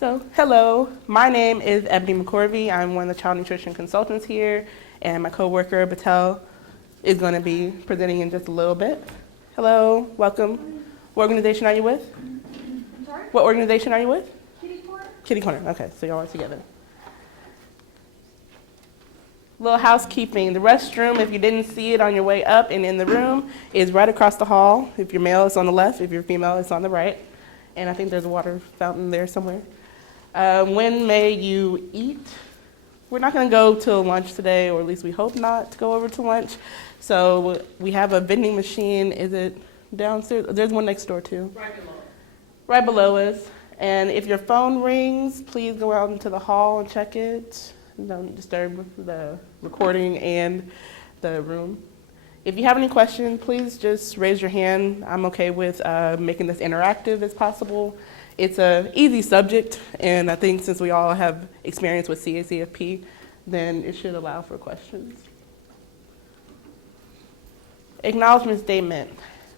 So, hello, my name is Ebony McCorvey. I'm one of the child nutrition consultants here, and my coworker, Batel, is going to be presenting in just a little bit. Hello, welcome. What organization are you with? I'm sorry? What organization are you with? Kitty Corner? Kitty Corner, okay, so y'all are together. Little housekeeping. The restroom, if you didn't see it on your way up and in the room, is right across the hall. If you're male, it's on the left. If you're female, it's on the right. And I think there's a water fountain there somewhere. When may you eat? We're not going to go till lunch today, or at least we hope not to go over to lunch. So we have a vending machine. Is it downstairs? There's one next door too. Right below. Right below us. And if your phone rings, please go out into the hall and check it. Don't disturb the recording and the room. If you have any questions, please just raise your hand. I'm okay with making this interactive as possible. It's an easy subject, and I think since we all have experience with CACFP, then it should allow for questions. Acknowledgement statement.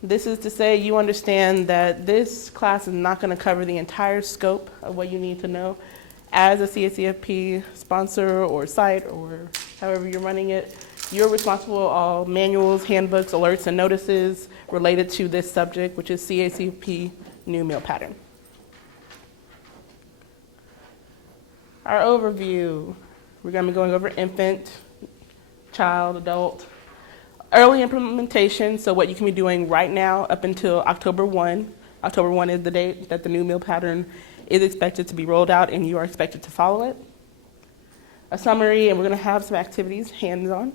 This is to say you understand that this class is not going to cover the entire scope of what you need to know. As a CACFP sponsor or site or however you're running it, you're responsible for all manuals, handbooks, alerts, and notices related to this subject, which is CACFP new meal pattern. Our overview, we're going to be going over infant, child, adult, early implementation, so what you can be doing right now up until October 1. October 1 is the date that the new meal pattern is expected to be rolled out and you are expected to follow it. A summary, and we're going to have some activities hands-on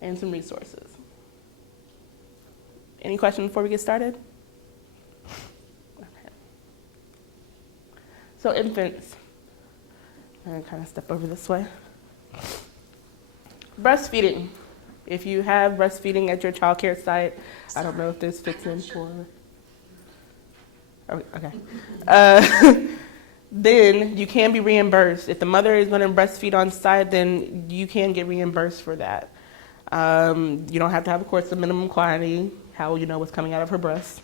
and some resources. Any questions before we get started? Okay. So infants. I'm going to kind of step over this way. Breastfeeding. If you have breastfeeding at your child care site, I don't know if this fits in for... Okay. Then you can be reimbursed. If the mother is going to breastfeed on site, then you can get reimbursed for that. You don't have to have, of course, the minimum quantity. How will you know what's coming out of her breast?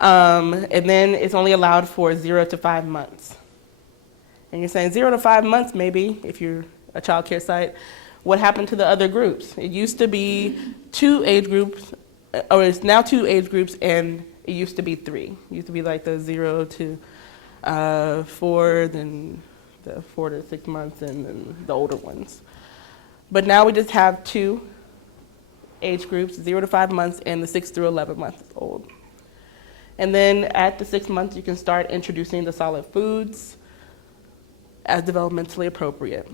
And then it's only allowed for 0 to 5 months. And you're saying 0 to 5 months, maybe, if you're a child care site. What happened to the other groups? It used to be 2 age groups, or it's now 2 age groups, and it used to be 3. It used to be like the 0 to 4, then the 4 to 6 months, and then the older ones. But now we just have 2 age groups, 0 to 5 months, and the 6 through 11 months old. And then at the 6 months, you can start introducing the solid foods as developmentally appropriate.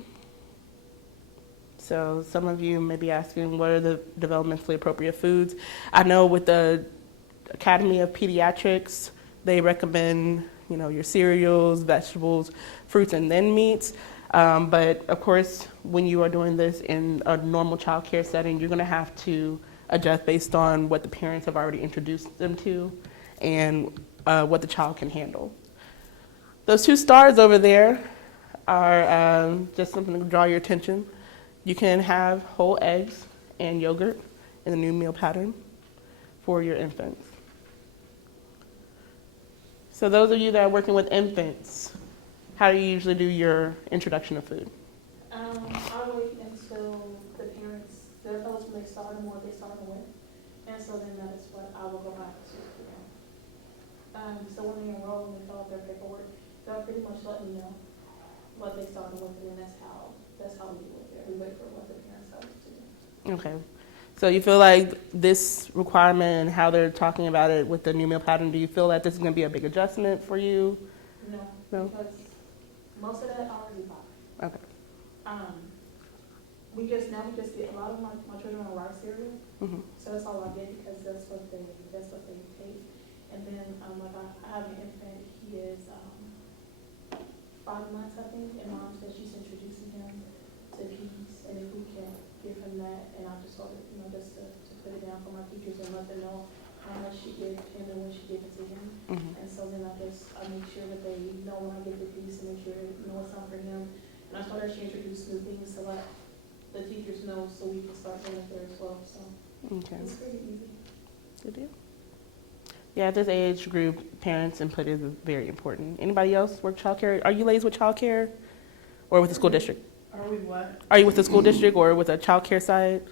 So some of you may be asking, what are the developmentally appropriate foods? I know with the Academy of Pediatrics, they recommend, your cereals, vegetables, fruits, and then meats. But of course, when you are doing this in a normal child care setting, you're going to have to adjust based on what the parents have already introduced them to and what the child can handle. Those 2 stars over there are just something to draw your attention. You can have whole eggs and yogurt in the new meal pattern for your infants. So those of you that are working with infants, how do you usually do your introduction of food? I wait until the parents, they're those when they start them, what they start them with. And so then that is what I will go back to for them. So when they enroll and they fill out their paperwork, they'll pretty much let me know what they started with, and then that's how we do it there. We wait for what the parents tell us to do. Okay. So you feel like this requirement and how they're talking about it with the new meal pattern, do you feel that this is going to be a big adjustment for you? No? Because most of that I already bought. Okay. We just get, a lot of my children are rice cereal, Mm-hmm. so that's all I get because that's what they take. And then I have an infant, he is 5 months, I think, and Mom said she's introducing him to peas, and if we can give him that, and I just told her, just to put it down for my teachers and let them know how much she gave him and when she gave it to him. Mm-hmm. And so then I make sure that they know when I give the piece and make sure they know it's not for him. And I told her she introduced new things to let the teachers know so we can start doing it there as well. So Okay. it's pretty easy. Good deal. Yeah, at this age group, parents' input is very important. Anybody else work childcare? Are you liaised with childcare or with the school district? Are we what? Are you with the school district or with a childcare side?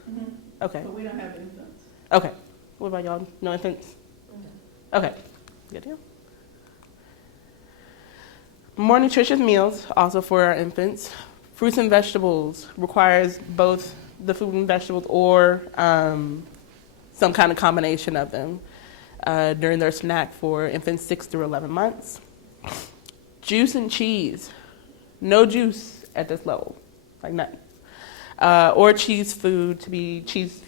Okay. But we don't have infants. Okay. What about y'all? No infants? Okay. Good deal. More nutritious meals, also for our infants. Fruits and vegetables requires both the fruit and vegetables or some kind of combination of them during their snack for infants 6 through 11 months. Juice and cheese. No juice at this level, like none. Or cheese food to be cheese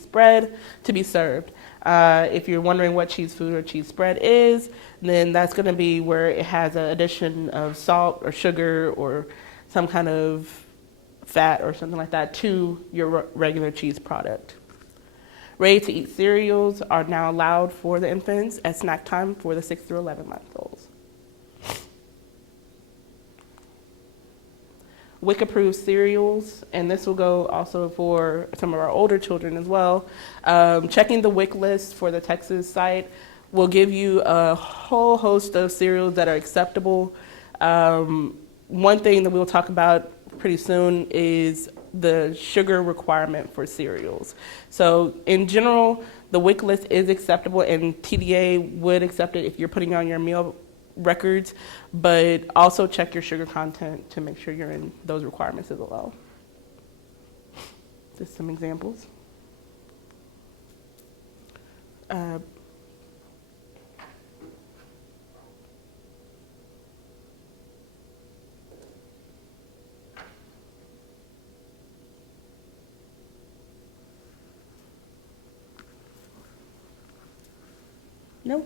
spread to be served. If you're wondering what cheese food or cheese spread is, then that's going to be where it has an addition of salt or sugar or some kind of fat or something like that to your regular cheese product. Ready-to-eat cereals are now allowed for the infants at snack time for the 6 through 11 month olds. WIC-approved cereals, and this will go also for some of our older children as well. Checking the WIC list for the Texas site will give you a whole host of cereals that are acceptable. One thing that we'll talk about pretty soon is the sugar requirement for cereals. So in general, the WIC list is acceptable and TDA would accept it if you're putting on your meal records, but also check your sugar content to make sure you're in those requirements as well. Just some examples. No?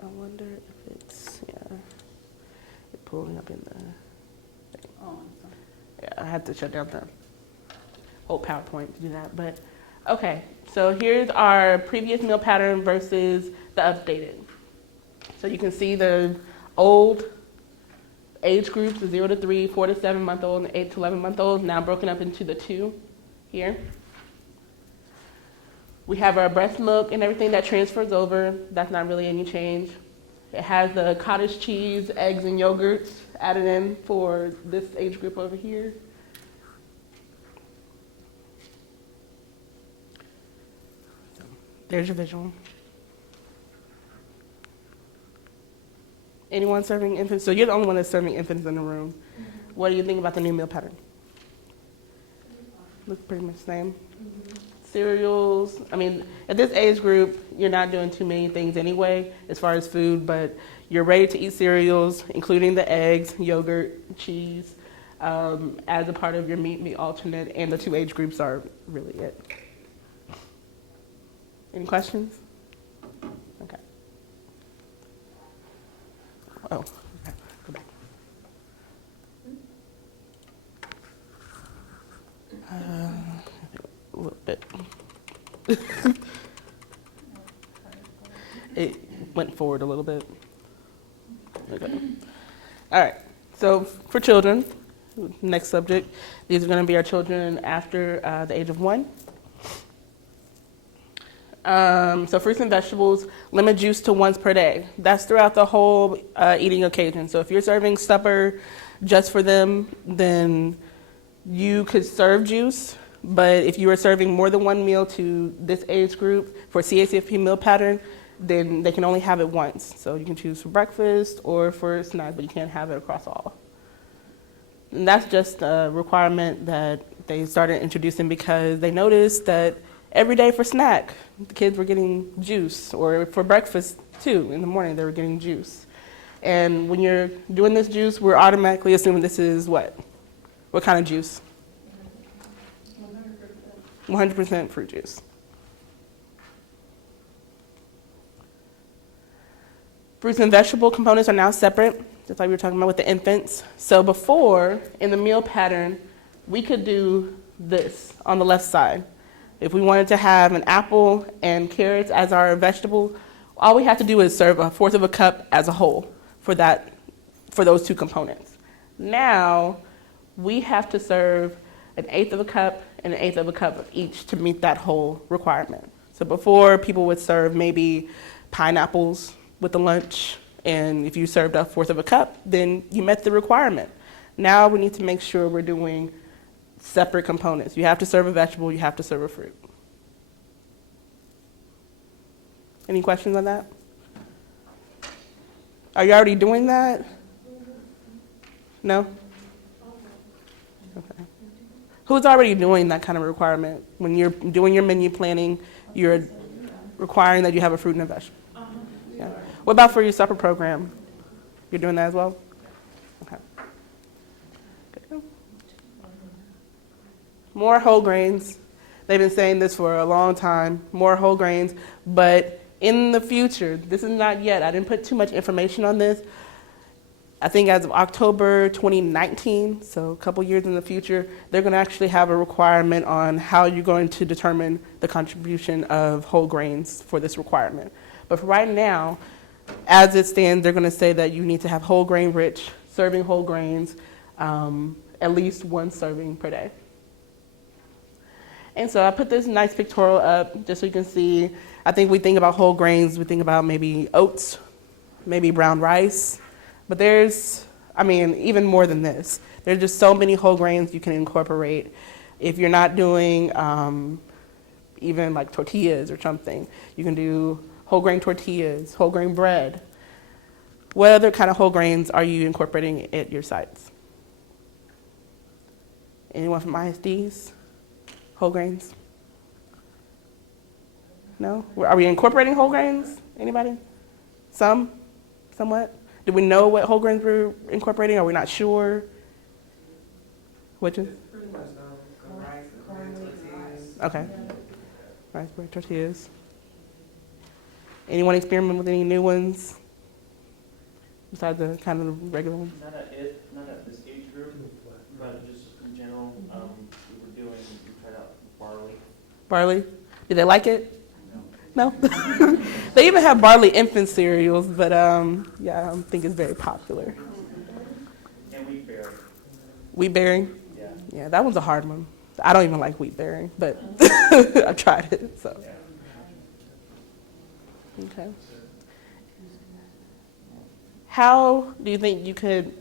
I wonder if it's, it's pulling up in the, Oh, I'm sorry. yeah, I had to shut down the whole PowerPoint to do that, but okay. So here's our previous meal pattern versus the updated. So you can see the old age groups, the 0 to 3, 4 to 7 month old, and 8 to 11 month old, now broken up into the two here. We have our breast milk and everything that transfers over. That's not really any change. It has the cottage cheese, eggs, and yogurts added in for this age group over here. There's your visual. Anyone serving infants? So you're the only one that's serving infants in the room. Mm-hmm. What do you think about the new meal pattern? Looks pretty much the same. Mm-hmm. Cereals, I mean, at this age group, you're not doing too many things anyway as far as food, but you're ready to eat cereals, including the eggs, yogurt, cheese, as a part of your meat alternate, and the two age groups are really it. Any questions? Okay. Oh, okay. Go back. A little bit. It went forward a little bit. Okay. All right. So for children, next subject, these are going to be our children after the age of 1. So fruits and vegetables, limit juice to once per day. That's throughout the whole eating occasion. So if you're serving supper just for them, then you could serve juice. But if you are serving more than one meal to this age group for CACFP meal pattern, then they can only have it once. So you can choose for breakfast or for a snack, but you can't have it across all. And that's just a requirement that they started introducing because they noticed that every day for snack, the kids were getting juice, or for breakfast too, in the morning they were getting juice. And when you're doing this juice, we're automatically assuming this is what? What kind of juice? 100% fruit juice. Fruits and vegetable components are now separate, just like we were talking about with the infants. So before, in the meal pattern, we could do this on the left side. If we wanted to have an apple and carrots as our vegetable, all we have to do is serve a fourth of a cup as a whole for those two components. Now, we have to serve an eighth of a cup and an eighth of a cup of each to meet that whole requirement. So before, people would serve maybe pineapples with the lunch, and if you served a fourth of a cup, then you met the requirement. Now we need to make sure we're doing separate components. You have to serve a vegetable, you have to serve a fruit. Any questions on that? Are you already doing that? No? Okay. Who's already doing that kind of requirement? When you're doing your menu planning, you're requiring that you have a fruit and a vegetable? Yeah. What about for your supper program? You're doing that as well? Okay. Good. More whole grains. They've been saying this for a long time, more whole grains, but in the future, this is not yet, I didn't put too much information on this. I think as of October 2019, so a couple years in the future, they're going to actually have a requirement on how you're going to determine the contribution of whole grains for this requirement. But for right now, as it stands, they're going to say that you need to have whole grain rich, serving whole grains, at least one serving per day. And so I put this nice pictorial up just so you can see. I think we think about whole grains, we think about maybe oats, maybe brown rice. But there's, even more than this. There's just so many whole grains you can incorporate. If you're not doing even like tortillas or something, you can do whole grain tortillas, whole grain bread. What other kind of whole grains are you incorporating at your sites? Anyone from ISDs? Whole grains? No? Are we incorporating whole grains? Anybody? Some? Somewhat? Do we know what whole grains we're incorporating? Are we not sure? Which is? Pretty much rice and bread tortillas. Okay. Rice, bread, tortillas. Anyone experiment with any new ones? Besides the kind of regular ones? Not at this age group, but just in general, we tried out barley. Barley? Do they like it? No? They even have barley infant cereals, but yeah, I don't think it's very popular. And wheat bearing. Wheat bearing? Yeah. Yeah, that one's a hard one. I don't even like wheat bearing, but I tried it, so. Okay. How do you think you could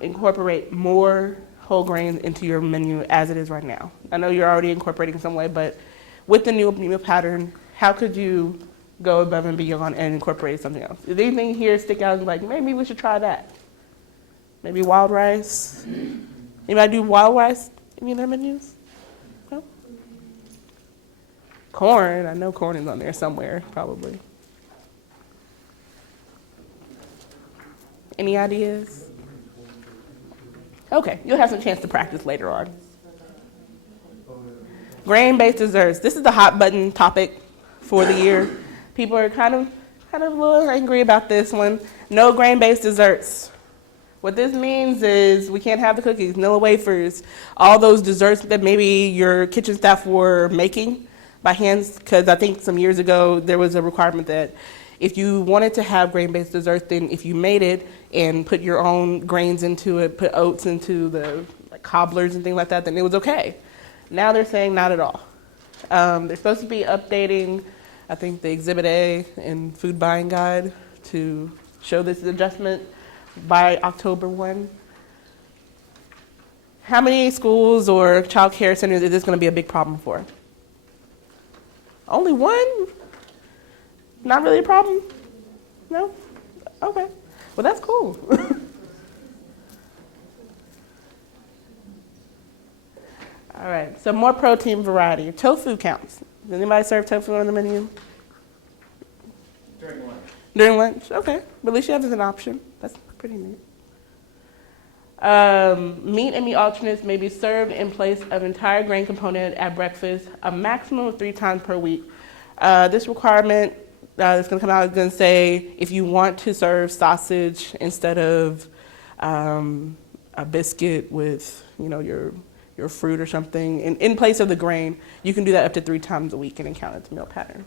incorporate more whole grains into your menu as it is right now? I know you're already incorporating some way, but with the new meal pattern, how could you go above and beyond and incorporate something else? Is anything here stick out and like, maybe we should try that? Maybe wild rice? Anybody do wild rice in any of their menus? No? Corn, I know corn is on there somewhere, probably. Any ideas? Okay, you'll have some chance to practice later on. Grain-based desserts. This is the hot button topic for the year. People are kind of a little angry about this one. No grain-based desserts. What this means is we can't have the cookies, vanilla wafers, all those desserts that maybe your kitchen staff were making by hands, because I think some years ago there was a requirement that if you wanted to have grain-based desserts, then if you made it and put your own grains into it, put oats into the cobblers and things like that, then it was okay. Now they're saying not at all. They're supposed to be updating, I think, the Exhibit A and Food Buying Guide to show this adjustment by October 1. How many schools or child care centers is this going to be a big problem for? Only one? Not really a problem? No? Okay. Well, that's cool. All right, so more protein variety. Tofu counts. Does anybody serve tofu on the menu? During lunch. During lunch? Okay. But at least you have it as an option. That's pretty neat. Meat and meat alternates may be served in place of entire grain component at breakfast, a maximum of 3 times per week. This requirement that's going to come out is going to say if you want to serve sausage instead of a biscuit with, your your fruit or something in place of the grain, you can do that up to 3 times a week and it count as a meal pattern.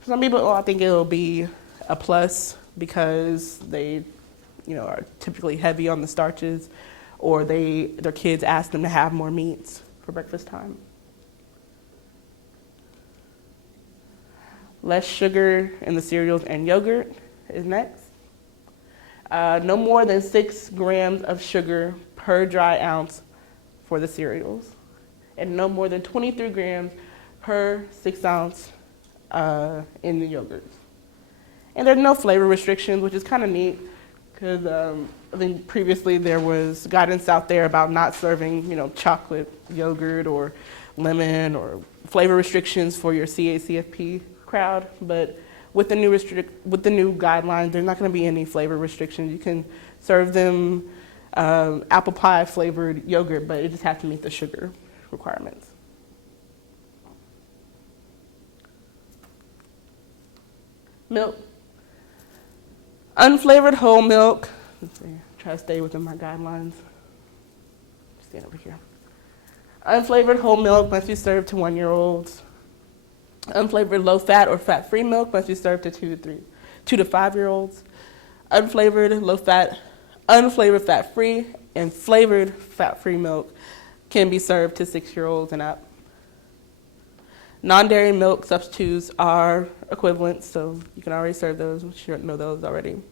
For some people, I think it'll be a plus because they, are typically heavy on the starches, or their kids ask them to have more meats for breakfast time. Less sugar in the cereals and yogurt is next. No more than 6 grams of sugar per dry ounce for the cereals, and no more than 23 grams per 6 ounce in the yogurts. And there's no flavor restrictions, which is kind of neat, because I think previously there was guidance out there about not serving, chocolate yogurt or lemon or flavor restrictions for your CACFP crowd. But with the new guidelines, there's not going to be any flavor restrictions. You can serve them apple pie flavored yogurt, but it just has to meet the sugar requirements. Milk. Unflavored whole milk. Let's see, try to stay within my guidelines. Stand over here. Unflavored whole milk must be served to 1-year-olds. Unflavored low-fat or fat-free milk must be served to 2 to 5-year-olds. Unflavored fat-free and flavored fat-free milk can be served to 6-year-olds and up. Non-dairy milk substitutes are equivalent, so you can already serve those. You should know those already.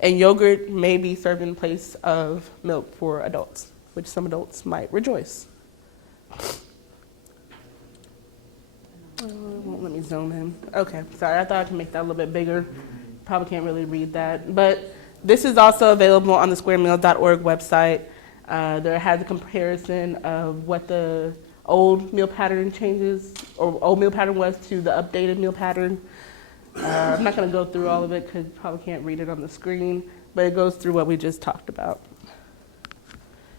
And yogurt may be served in place of milk for adults, which some adults might rejoice. It won't let me zoom in. Okay, sorry, I thought I could make that a little bit bigger. Probably can't really read that. But this is also available on the squaremeal.org website. There has a comparison of what the old meal pattern changes, or old meal pattern was to the updated meal pattern. I'm not going to go through all of it because you probably can't read it on the screen, but it goes through what we just talked about.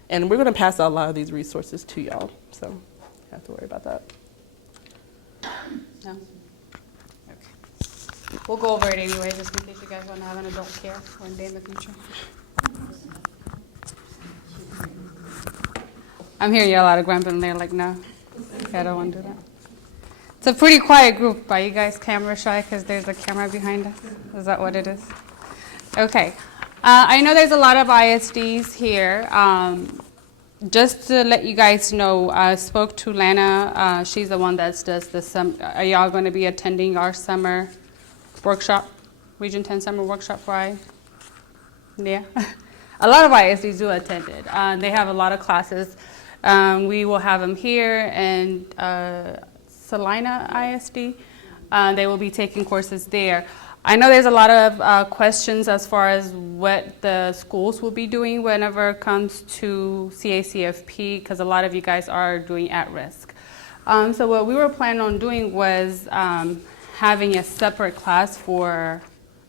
And we're going to pass out a lot of these resources to y'all, so you don't have to worry about that. No? Okay. We'll go over it anyway, just in case you guys want to have an adult care one day in the future. I'm hearing you a lot of grumping there, like, no, I don't want to do that. It's a pretty quiet group. Are you guys camera shy because there's a camera behind us? Is that what it is? Okay. I know there's a lot of ISDs here. Just to let you guys know, I spoke to Lana. She's the one that does the are y'all going to be attending our summer workshop, Region 10 summer workshop Friday? Yeah. A lot of ISDs do attend it. They have a lot of classes. We will have them here and Salina ISD. They will be taking courses there. I know there's a lot of questions as far as what the schools will be doing whenever it comes to CACFP, because a lot of you guys are doing at risk. So what we were planning on doing was having a separate class for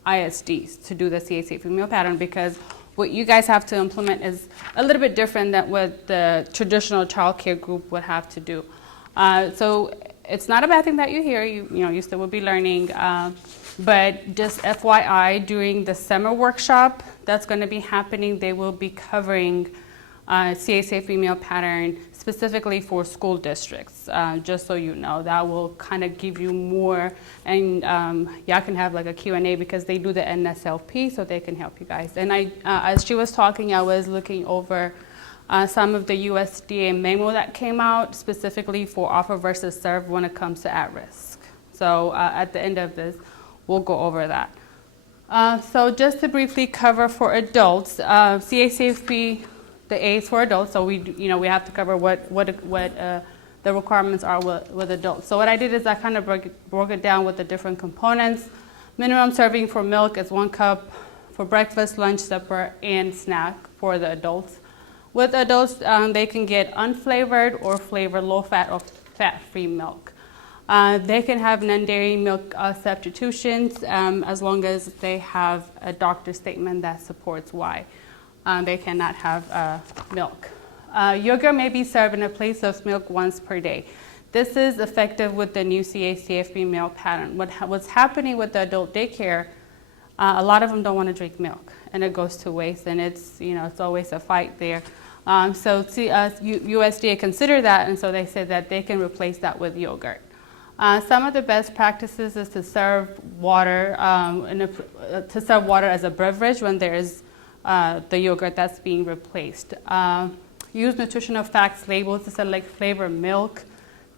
ISDs to do the CACFP meal pattern, because what you guys have to implement is a little bit different than what the traditional child care group would have to do. So it's not a bad thing that you're here. You still will be learning. But just FYI, during the summer workshop that's going to be happening, they will be covering CACFP meal pattern specifically for school districts. Just so you know, that will kind of give you more, and y'all can have like a Q&A because they do the NSLP, so they can help you guys. And as she was talking, I was looking over some of the USDA memo that came out specifically for offer versus serve when it comes to at-risk. So at the end of this, we'll go over that. So just to briefly cover for adults, CACFP, the A is for adults, so we have to cover what the requirements are with adults. So what I did is I kind of broke it down with the different components. Minimum serving for milk is 1 cup for breakfast, lunch, supper, and snack for the adults. With adults, they can get unflavored or flavored low-fat or fat-free milk. They can have non-dairy milk substitutions as long as they have a doctor's statement that supports why they cannot have milk. Yogurt may be served in a place of milk once per day. This is effective with the new CACFP meal pattern. What's happening with the adult daycare, a lot of them don't want to drink milk, and it goes to waste, and it's always a fight there. USDA considered that, and so they said that they can replace that with yogurt. Some of the best practices is to serve water as a beverage when there is the yogurt that's being replaced. Use nutritional facts labels to select flavored milk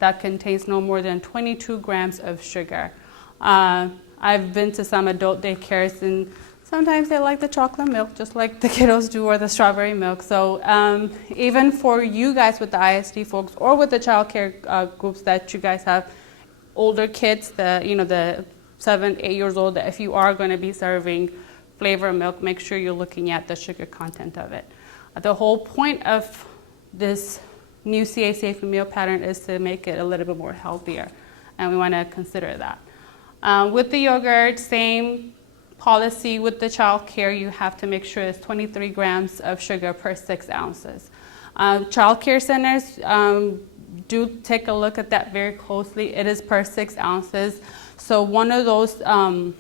that contains no more than 22 grams of sugar. I've been to some adult daycares, and sometimes they like the chocolate milk, just like the kiddos do, or the strawberry milk. So even for you guys with the ISD folks or with the child care groups that you guys have, older kids, the 7, 8 years old, if you are going to be serving flavored milk, make sure you're looking at the sugar content of it. The whole point of this new CACFP meal pattern is to make it a little bit more healthier, and we want to consider that. With the yogurt, same policy with the child care. You have to make sure it's 23 grams of sugar per 6 ounces. Child care centers do take a look at that very closely. It is per 6 ounces. So one of those, the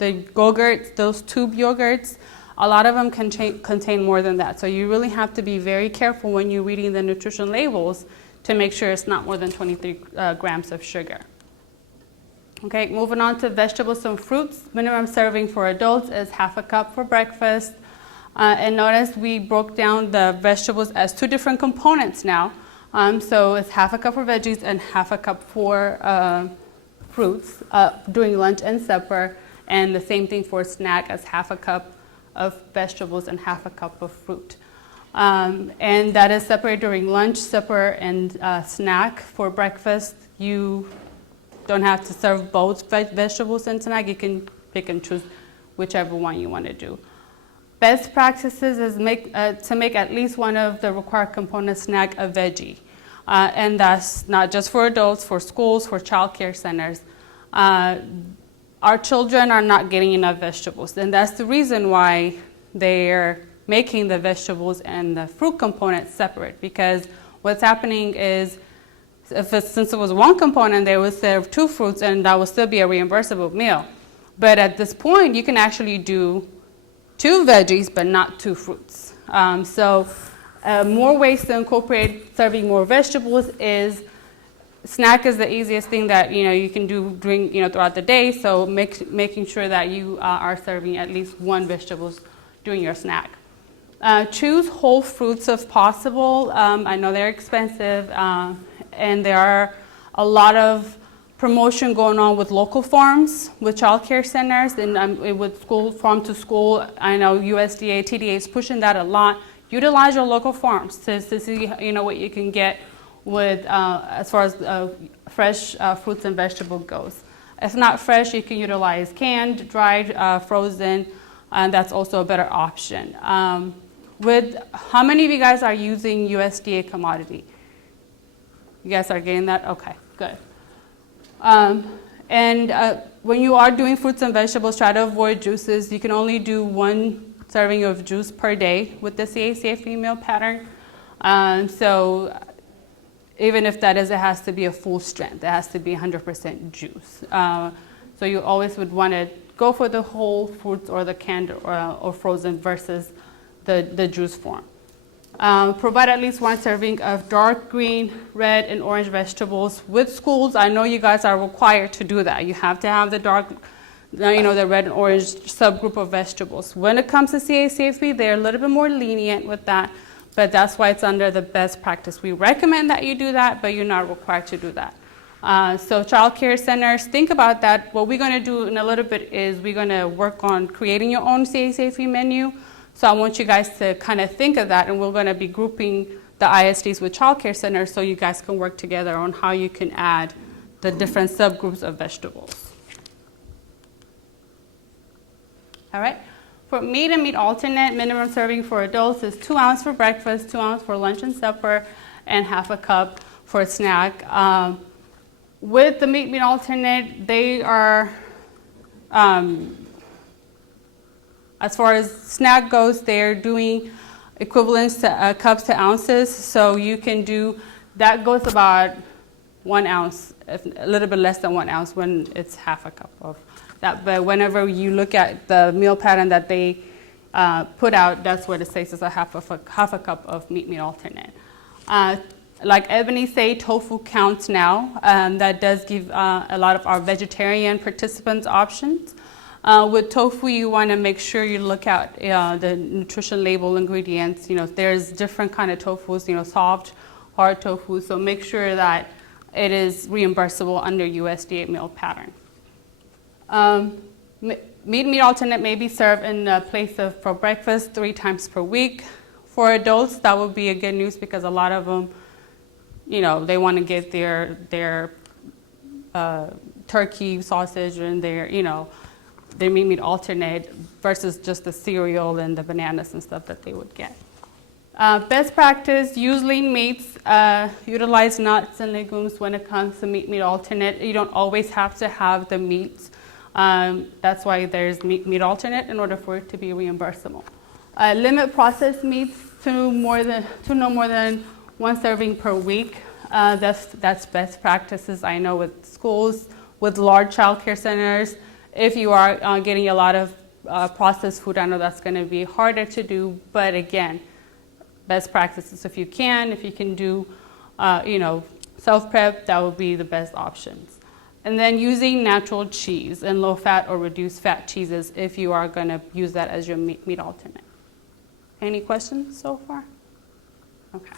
yogurts, those tube yogurts, a lot of them contain more than that. So you really have to be very careful when you're reading the nutrition labels to make sure it's not more than 23 grams of sugar. Okay, moving on to vegetables and fruits. Minimum serving for adults is half a cup for breakfast. And notice we broke down the vegetables as 2 different components now. So it's half a cup for veggies and half a cup for fruits during lunch and supper. And the same thing for snack, as half a cup of vegetables and half a cup of fruit. And that is separated during lunch, supper, and snack. For breakfast, you don't have to serve both vegetables and snack. You can pick and choose whichever one you want to do. Best practices is to make at least one of the required component snack a veggie. And that's not just for adults, for schools, for child care centers. Our children are not getting enough vegetables, and that's the reason why they're making the vegetables and the fruit components separate, because what's happening is since it was one component, they would serve 2 fruits, and that would still be a reimbursable meal. But at this point, you can actually do 2 veggies, but not 2 fruits. More ways to incorporate serving more vegetables is snack is the easiest thing that you can do during throughout the day. So making sure that you are serving at least 1 vegetables during your snack. Choose whole fruits if possible. I know they're expensive, and there are a lot of promotion going on with local farms, with child care centers, and with school, farm to school. I know USDA, TDA is pushing that a lot. Utilize your local farms to see what you can get with as far as fresh fruits and vegetables goes. If not fresh, you can utilize canned, dried, frozen, and that's also a better option. How many of you guys are using USDA commodity? You guys are getting that? Okay, good. When you are doing fruits and vegetables, try to avoid juices. You can only do 1 serving of juice per day with the CACFP meal pattern. So even if that is, it has to be a full strength. It has to be 100% juice. So you always would want to go for the whole fruits or the canned or frozen versus the juice form. Provide at least 1 serving of dark green, red, and orange vegetables. With schools, I know you guys are required to do that. You have to have the dark, the red and orange subgroup of vegetables. When it comes to CACFP, they're a little bit more lenient with that, but that's why it's under the best practice. We recommend that you do that, but you're not required to do that. So child care centers, think about that. What we're going to do in a little bit is we're going to work on creating your own CACFP menu. So I want you guys to kind of think of that, and we're going to be grouping the ISDs with child care centers so you guys can work together on how you can add the different subgroups of vegetables. All right. For meat and meat alternate, minimum serving for adults is 2 ounces for breakfast, 2 ounces for lunch and supper, and half a cup for a snack. With the meat alternate, they are, as far as snack goes, they're doing equivalents to cups to ounces. So you can do, that goes about 1 ounce, a little bit less than 1 ounce when it's half a cup of that. But whenever you look at the meal pattern that they put out, that's what it says is a half a cup of meat alternate. Like Ebony say, tofu counts now. That does give a lot of our vegetarian participants options. With tofu, you want to make sure you look at the nutrition label ingredients. There's different kind of tofus, soft, hard tofu. So make sure that it is reimbursable under USDA meal pattern. Meat alternate may be served in place of for breakfast 3 times per week. For adults, that would be a good news because a lot of them, they want to get their turkey sausage and their meat alternate versus just the cereal and the bananas and stuff that they would get. Best practice, use lean meats, utilize nuts and legumes when it comes to meat alternate. You don't always have to have the meats. That's why there's meat alternate in order for it to be reimbursable. Limit processed meats to no more than 1 serving per week. That's best practices. I know with schools, with large child care centers, if you are getting a lot of processed food, I know that's going to be harder to do. But again, best practices if you can do, self-prep, that would be the best options. And then using natural cheese and low-fat or reduced-fat cheeses if you are going to use that as your meat alternate. Any questions so far? Okay.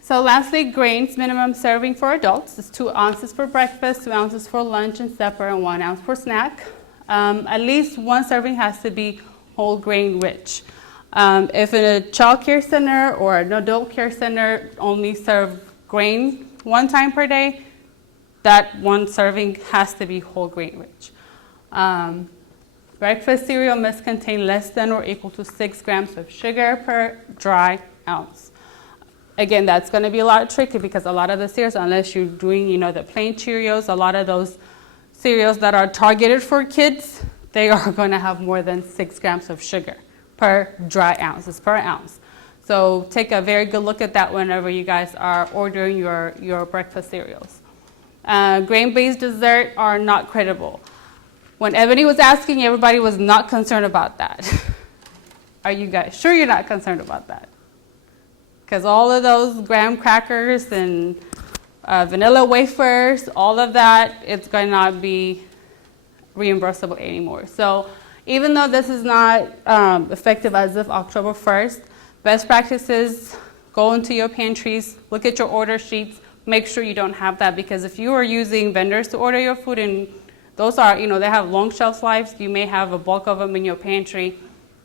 So lastly, grains, minimum serving for adults is 2 ounces for breakfast, 2 ounces for lunch and supper, and 1 ounce for snack. At least 1 serving has to be whole grain rich. If in a child care center or an adult care center only serve grain 1 time per day, that 1 serving has to be whole grain rich. Breakfast cereal must contain less than or equal to 6 grams of sugar per dry ounce. Again, that's going to be a lot tricky because a lot of the cereals, unless you're doing, the plain Cheerios, a lot of those cereals that are targeted for kids, they are going to have more than 6 grams of sugar per dry ounce. It's per ounce. So take a very good look at that whenever you guys are ordering your breakfast cereals. Grain-based dessert are not credible. When Ebony was asking, everybody was not concerned about that. Are you guys sure you're not concerned about that? Because all of those graham crackers and vanilla wafers, all of that, it's going to not be reimbursable anymore. So even though this is not effective as of October 1st, best practices, go into your pantries, look at your order sheets, make sure you don't have that, because if you are using vendors to order your food and those are, they have long shelf lives, you may have a bulk of them in your pantry.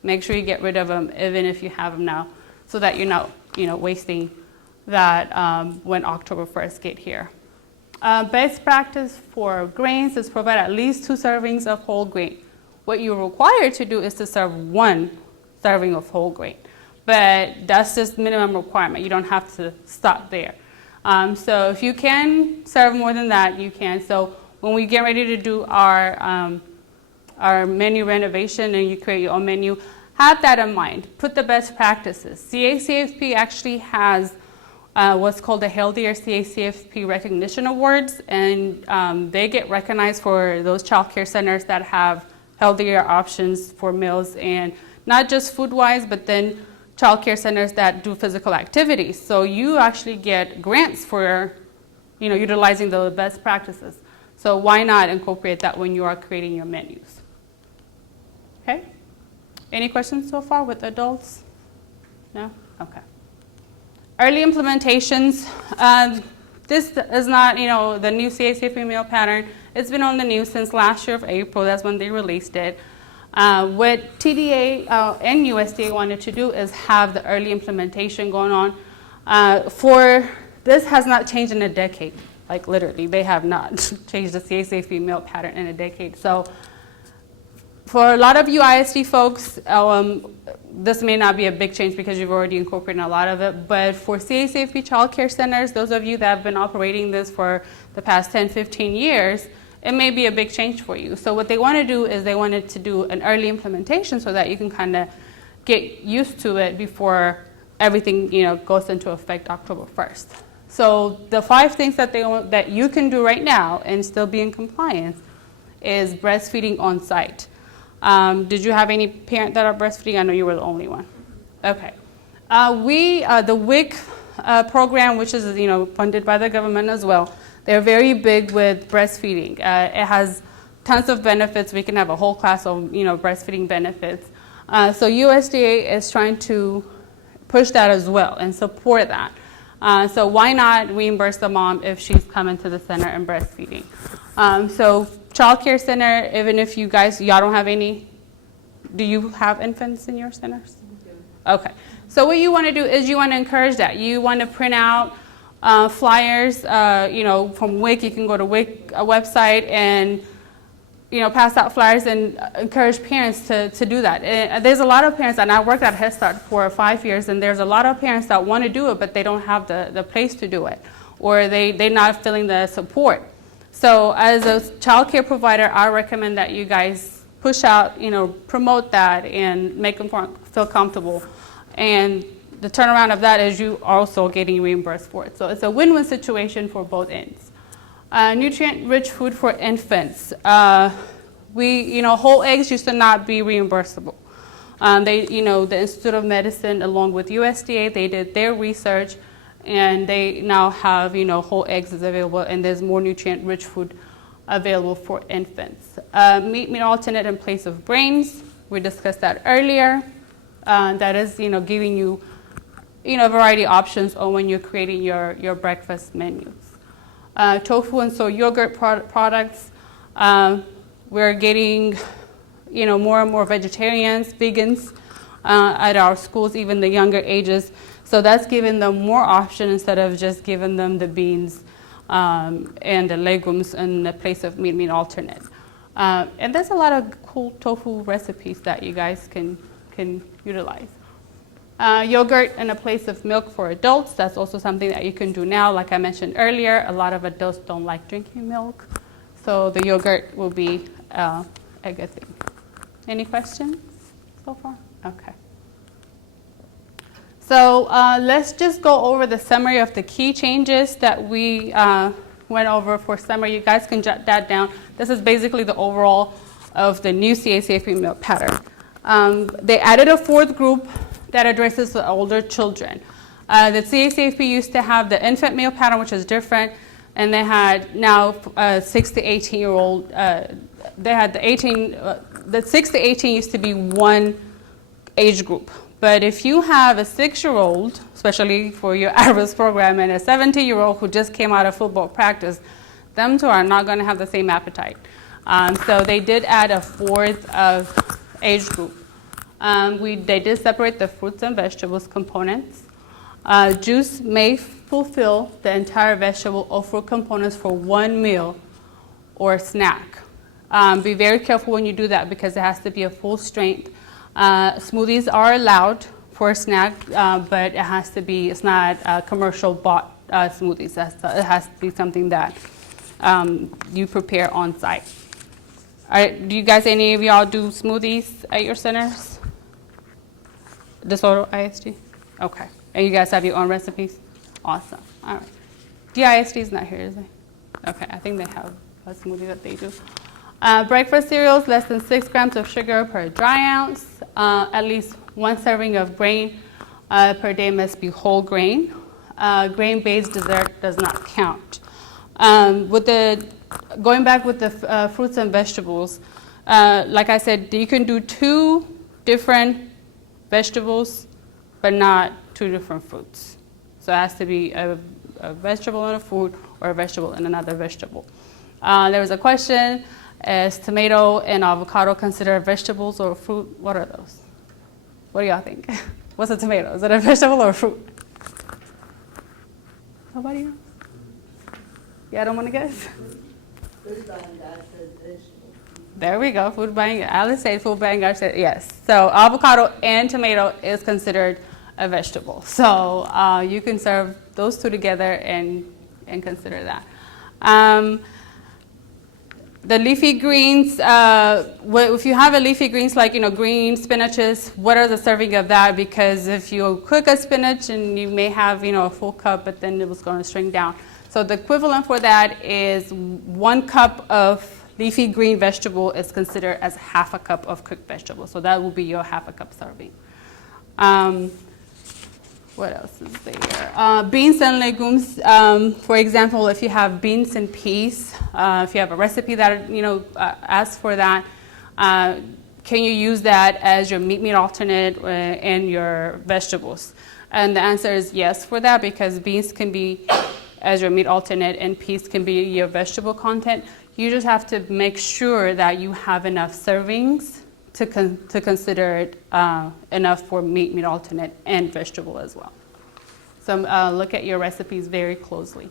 Make sure you get rid of them even if you have them now so that you're not, wasting that when October 1st get here. Best practice for grains is provide at least 2 servings of whole grain. What you're required to do is to serve 1 serving of whole grain. But that's just minimum requirement. You don't have to stop there. So if you can serve more than that, you can. So when we get ready to do our menu renovation and you create your own menu, have that in mind. Put the best practices. CACFP actually has what's called the Healthier CACFP Recognition Awards, and they get recognized for those child care centers that have healthier options for meals, and not just food-wise, but then child care centers that do physical activities. So you actually get grants for, utilizing the best practices. So why not incorporate that when you are creating your menus? Okay? Any questions so far with adults? No? Okay. Early implementations. This is not, the new CACFP meal pattern. It's been on the news since last year of April. That's when they released it. What TDA and USDA wanted to do is have the early implementation going on. This has not changed in a decade. Like literally, they have not changed the CACFP meal pattern in a decade. So for a lot of you ISD folks, this may not be a big change because you've already incorporated a lot of it. But for CACFP child care centers, those of you that have been operating this for the past 10, 15 years, it may be a big change for you. So what they want to do is they wanted to do an early implementation so that you can kind of get used to it before everything goes into effect October 1st. So the 5 things that you can do right now and still be in compliance is breastfeeding on site. Did you have any parent that are breastfeeding? I know you were the only one. Okay. The WIC program, which is funded by the government as well, they're very big with breastfeeding. It has tons of benefits. We can have a whole class of breastfeeding benefits. So USDA is trying to push that as well and support that. So why not reimburse the mom if she's coming to the center and breastfeeding? So child care center, even if y'all don't have any, do you have infants in your centers? Okay. So what you want to do is you want to encourage that. You want to print out flyers, from WIC. You can go to WIC website and pass out flyers and encourage parents to do that. And there's a lot of parents, and I worked at Head Start for 5 years, and there's a lot of parents that want to do it, but they don't have the place to do it, or they're not feeling the support. So as a child care provider, I recommend that you guys push out, promote that and make them feel comfortable. And the turnaround of that is you also getting reimbursed for it. So it's a win-win situation for both ends. Nutrient-rich food for infants. Whole eggs used to not be reimbursable. The Institute of Medicine, along with USDA, they did their research, and they now have, whole eggs is available, and there's more nutrient-rich food available for infants. Meat alternate in place of grains. We discussed that earlier. That is, giving you, a variety of options on when you're creating your breakfast menus. Tofu and soy yogurt products. We're getting, more and more vegetarians, vegans at our schools, even the younger ages. So that's giving them more option instead of just giving them the beans and the legumes in the place of meat alternate. And there's a lot of cool tofu recipes that you guys can utilize. Yogurt in a place of milk for adults. That's also something that you can do now. Like I mentioned earlier, a lot of adults don't like drinking milk, so the yogurt will be a good thing. Any questions so far? Okay. So let's just go over the summary of the key changes that we went over for summer. You guys can jot that down. This is basically the overall of the new CACFP meal pattern. They added a fourth group that addresses the older children. The CACFP used to have the infant meal pattern, which is different, and they had now 6 to 18-year-old. They had the 6 to 18 used to be one age group. But if you have a 6-year-old, especially for your ARVIS program, and a 17-year-old who just came out of football practice, them two are not going to have the same appetite. So they did add a fourth of age group. They did separate the fruits and vegetables components. Juice may fulfill the entire vegetable or fruit components for one meal or snack. Be very careful when you do that because it has to be a full strength. Smoothies are allowed for a snack, but it's not commercial bought smoothies. It has to be something that you prepare on site. All right, do you guys, any of y'all do smoothies at your centers? DeSoto ISD? Okay. And you guys have your own recipes? Awesome. All right. DISD is not here, is it? Okay, I think they have a smoothie that they do. Breakfast cereals, less than 6 grams of sugar per dry ounce. At least 1 serving of grain per day must be whole grain. Grain-based dessert does not count. Going back with the fruits and vegetables, like I said, you can do 2 different vegetables, but not 2 different fruits. So it has to be a vegetable and a fruit, or a vegetable and another vegetable. There was a question, is tomato and avocado considered vegetables or fruit? What are those? What do y'all think? What's a tomato? Is it a vegetable or a fruit? Nobody else? Yeah, I don't want to guess. There we go, food buying. Alice said food buying, I said yes. So avocado and tomato is considered a vegetable. So you can serve those 2 together and consider that. The leafy greens, if you have a leafy greens like green spinaches, what are the serving of that? Because if you cook a spinach and you may have a full cup, but then it was going to shrink down. So the equivalent for that is 1 cup of leafy green vegetable is considered as half a cup of cooked vegetable. So that will be your half a cup serving. What else is there? Beans and legumes. For example, if you have beans and peas, if you have a recipe that asks for that, can you use that as your meat alternate in your vegetables? And the answer is yes for that, because beans can be as your meat alternate and peas can be your vegetable content. You just have to make sure that you have enough servings to consider it enough for meat alternate and vegetable as well. So look at your recipes very closely.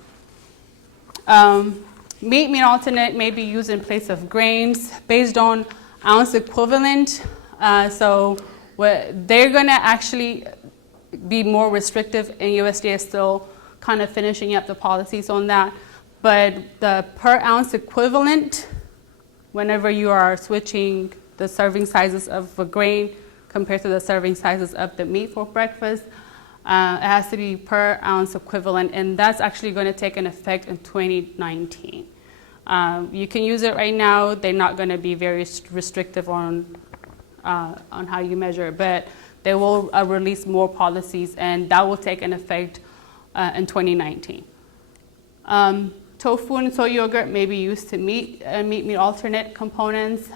Meat alternate may be used in place of grains based on ounce equivalent. So they're going to actually be more restrictive, and USDA is still kind of finishing up the policies on that. But the per ounce equivalent, whenever you are switching the serving sizes of a grain compared to the serving sizes of the meat for breakfast, it has to be per ounce equivalent, and that's actually going to take an effect in 2019. You can use it right now. They're not going to be very restrictive on how you measure it, but they will release more policies, and that will take an effect in 2019. Tofu and soy yogurt may be used to meat alternate components.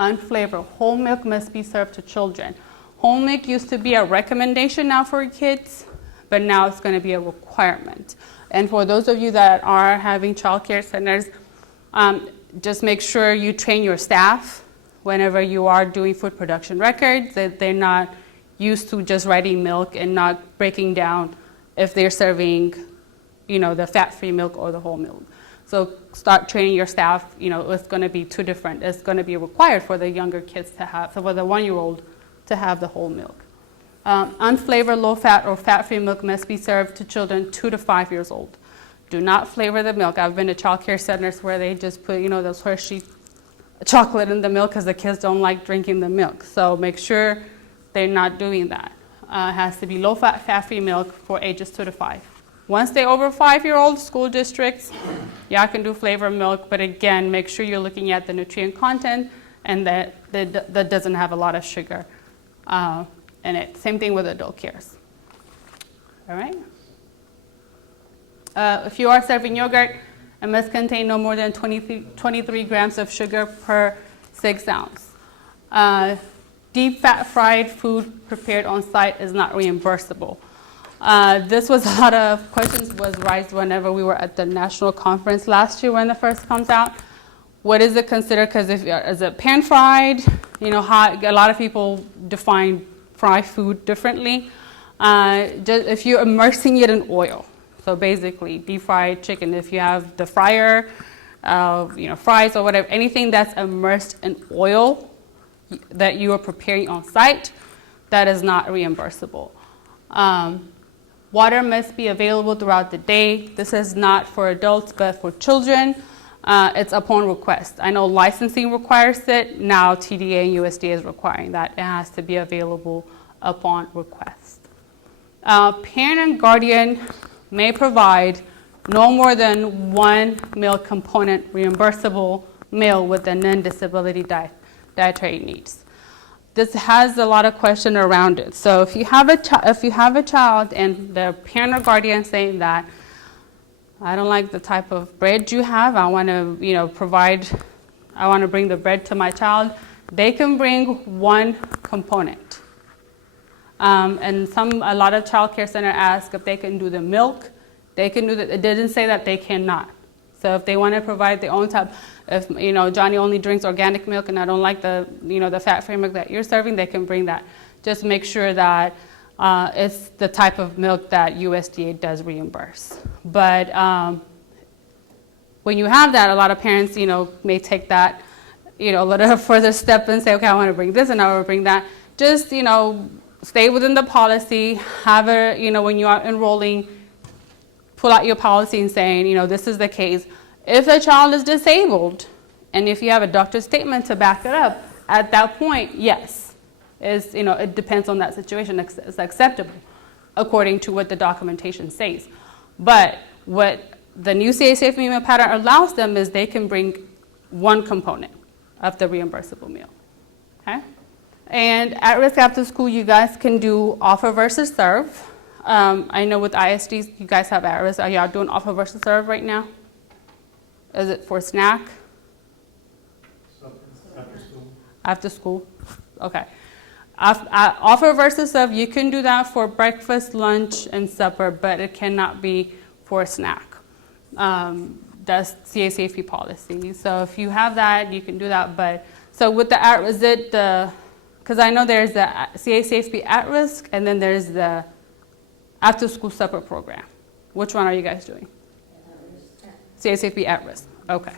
Unflavored whole milk must be served to children. Whole milk used to be a recommendation now for kids, but now it's going to be a requirement. And for those of you that are having child care centers, just make sure you train your staff whenever you are doing food production records, that they're not used to just writing milk and not breaking down if they're serving, the fat-free milk or the whole milk. So start training your staff. It's going to be two different. It's going to be required for the younger kids to have, so for the 1-year-old to have the whole milk. Unflavored, low-fat, or fat-free milk must be served to children 2 to 5 years old. Do not flavor the milk. I've been to child care centers where they just put, those Hershey chocolate in the milk because the kids don't like drinking the milk. So make sure they're not doing that. It has to be low-fat, fat-free milk for ages 2 to 5. Once they're over 5-year-old, school districts, y'all can do flavored milk, but again, make sure you're looking at the nutrient content and that doesn't have a lot of sugar in it. Same thing with adult cares. All right? If you are serving yogurt, it must contain no more than 23 grams of sugar per 6 ounce. Deep fat fried food prepared on site is not reimbursable. This was a lot of questions was raised whenever we were at the national conference last year when it first comes out. What is it considered? Because is it pan fried? A lot of people define fried food differently. Just if you're immersing it in oil, so basically deep fried chicken. If you have the fryer, fries or whatever, anything that's immersed in oil that you are preparing on site, that is not reimbursable. Water must be available throughout the day. This is not for adults, but for children. It's upon request. I know licensing requires it. Now TDA and USDA is requiring that. It has to be available upon request. Parent and guardian may provide no more than 1 meal component reimbursable meal with a non-disability dietary needs. This has a lot of question around it. So if you have a child and the parent or guardian saying that I don't like the type of bread you have, I want to bring the bread to my child, they can bring 1 component. And a lot of child care center ask if they can do the milk. They can do that. It didn't say that they cannot. So if they want to provide their own type, if Johnny only drinks organic milk and I don't like the the fat-free milk that you're serving, they can bring that. Just make sure that it's the type of milk that USDA does reimburse. But when you have that, a lot of parents may take that a little further step and say, okay, I want to bring this and I want to bring that. Just stay within the policy. Have when you are enrolling, pull out your policy and saying, this is the case. If a child is disabled, and if you have a doctor's statement to back it up, at that point, yes, it depends on that situation. It's acceptable according to what the documentation says. But what the new CACFP pattern allows them is they can bring one component of the reimbursable meal. Okay? And at risk after school, you guys can do offer versus serve. I know with ISDs, you guys have at risk. Are y'all doing offer versus serve right now? Is it for snack? After school. After school? Okay. Offer versus serve, you can do that for breakfast, lunch, and supper, but it cannot be for a snack. That's CACFP policy. So if you have that, you can do that. But so with the is it the, because I know there's the CACFP at risk, and then there's the after school supper program. Which one are you guys doing? CACFP at risk. Okay.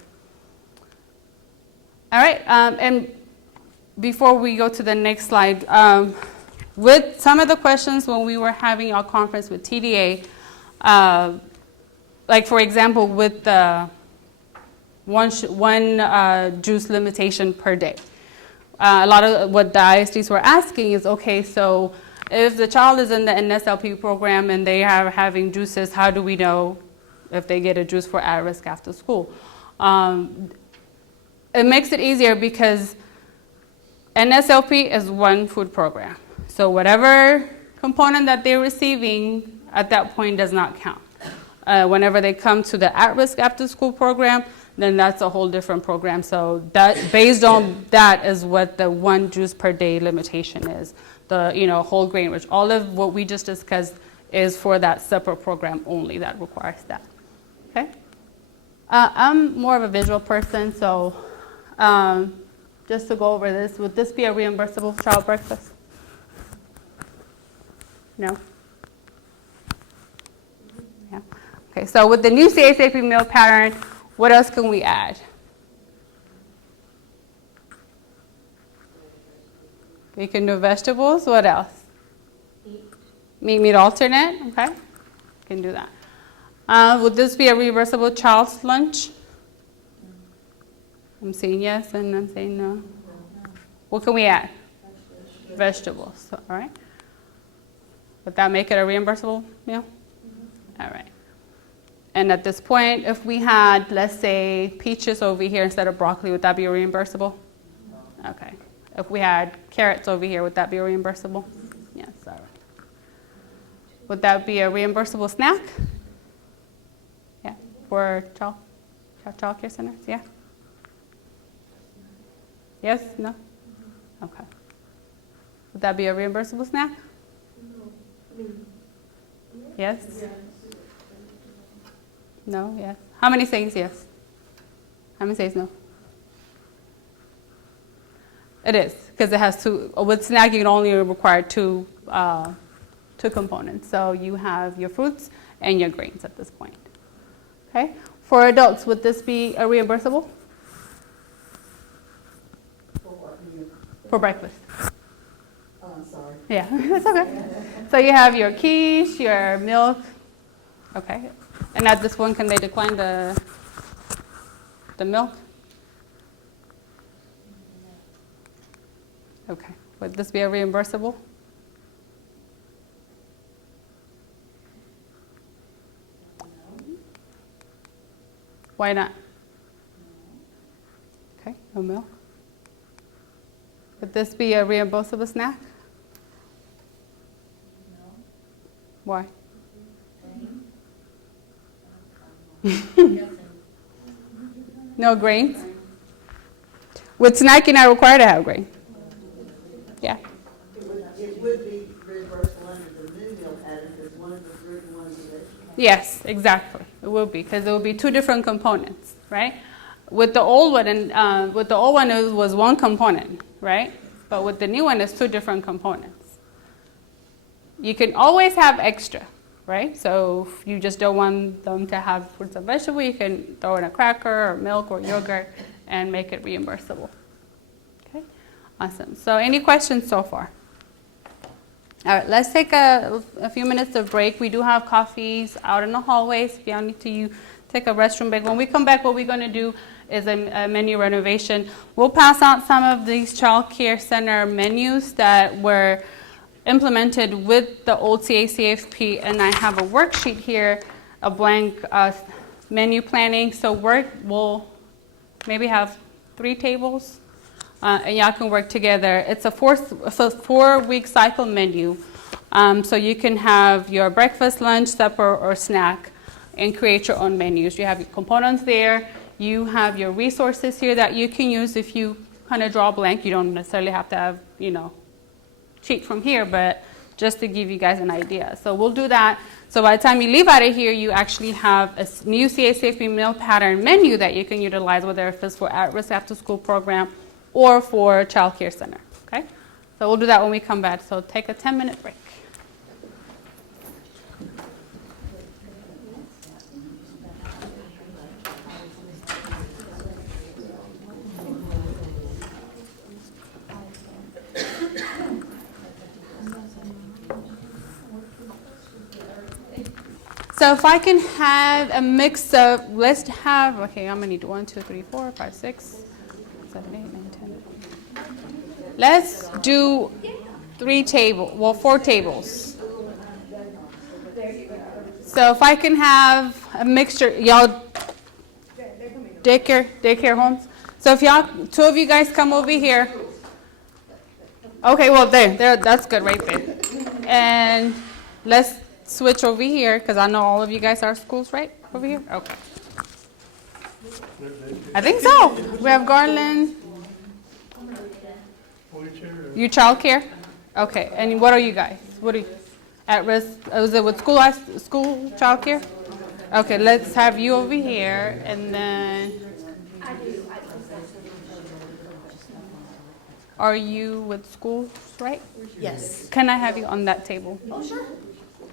All right. And before we go to the next slide, with some of the questions when we were having our conference with TDA, like for example, with the one juice limitation per day, a lot of what the ISDs were asking is, okay, so if the child is in the NSLP program and they are having juices, how do we know if they get a juice for at risk after school? It makes it easier because NSLP is one food program. So whatever component that they're receiving at that point does not count. Whenever they come to the at-risk after-school program, then that's a whole different program. So that, based on that is what the one juice per day limitation is. The whole grain rich. All of what we just discussed is for that supper program only that requires that. Okay. I'm more of a visual person, so just to go over this, would this be a reimbursable child breakfast? No? Yeah. Okay, so with the new CACFP meal pattern, what else can we add? We can do vegetables. What else? Meat alternate. Okay, can do that. Would this be a reimbursable child's lunch? I'm saying yes, and I'm saying no. What can we add? Vegetables. All right. Would that make it a reimbursable meal? All right. And at this point, if we had, let's say, peaches over here instead of broccoli, would that be reimbursable? Okay. If we had carrots over here, would that be reimbursable? Yes. All right. Would that be a reimbursable snack? Yeah. For child care centers? Yeah. Yes? No? Okay. Would that be a reimbursable snack? Yes? No? Yes? How many says yes? How many says no? It is, because it has two. With snack, you can only require two components. So you have your fruits and your grains at this point. Okay? For adults, would this be a reimbursable? For breakfast. Oh, I'm sorry. Yeah, that's okay. So you have your quiche, your milk. Okay. And at this one, can they decline the milk? Okay. Would this be a reimbursable? Why not? Okay, no milk. Would this be a reimbursable snack? No. Why? No grains? With snack, you're not required to have grain. Yeah. It would be reimbursable under the new meal pattern because one of the fruit and one of the vegetables. Yes, exactly. It will be, because it will be two different components, right? With the old one, it was one component, right? But with the new one, it's two different components. You can always have extra, right? So if you just don't want them to have fruits and vegetables, you can throw in a cracker or milk or yogurt and make it reimbursable. Okay, awesome. So any questions so far? All right, let's take a few minutes of break. We do have coffees out in the hallways if y'all need to take a restroom break. When we come back, what we're going to do is a menu renovation. We'll pass out some of these child care center menus that were implemented with the old CACFP, and I have a worksheet here, a blank menu planning. So we'll maybe have 3 tables, and y'all can work together. It's a 4-week cycle menu. So you can have your breakfast, lunch, supper, or snack and create your own menus. You have your components there. You have your resources here that you can use if you kind of draw blank. You don't necessarily have to have, cheat from here, but just to give you guys an idea. So we'll do that. So by the time you leave out of here, you actually have a new CACFP meal pattern menu that you can utilize, whether it's for at-risk after-school program or for child care center, okay? So we'll do that when we come back. So take a 10-minute break. So if I can have a mix of, let's have, okay, how many? 1, 2, 3, 4, 5, 6, 7, 8, 9, 10. Let's do 4 tables. So if I can have a mixture, y'all, daycare homes. So if y'all, 2 of you guys come over here. Okay, well, there, that's good right there. And let's switch over here, because I know all of you guys are schools, right? Over here? Okay. I think so. We have Garland. You childcare? Okay. And what are you guys? What are you? At risk? Is it with school childcare? Okay, let's have you over here, and then. Are you with schools, right? Yes. Can I have you on that table? Oh, sure.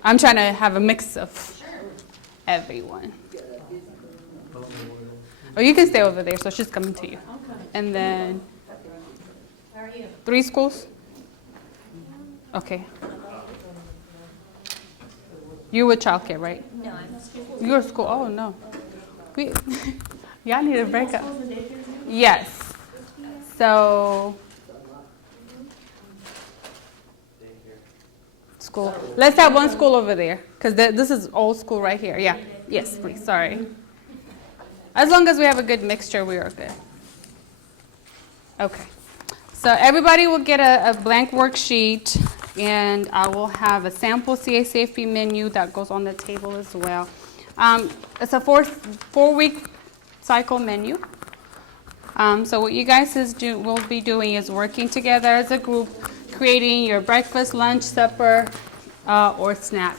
I'm trying to have a mix of everyone. Or you can stay over there, so she's coming to you. And then, 3 schools? Okay. You're with childcare, right? No, I'm a school. You're at school, oh no. Y'all need a breakup. Yes. So, school. Let's have 1 school over there, because this is old school right here. Yeah. Yes, please. Sorry. As long as we have a good mixture, we are good. Okay. So everybody will get a blank worksheet, and I will have a sample CACFP menu that goes on the table as well. It's a 4-week cycle menu. So what you guys will be doing is working together as a group, creating your breakfast, lunch, supper, or snack.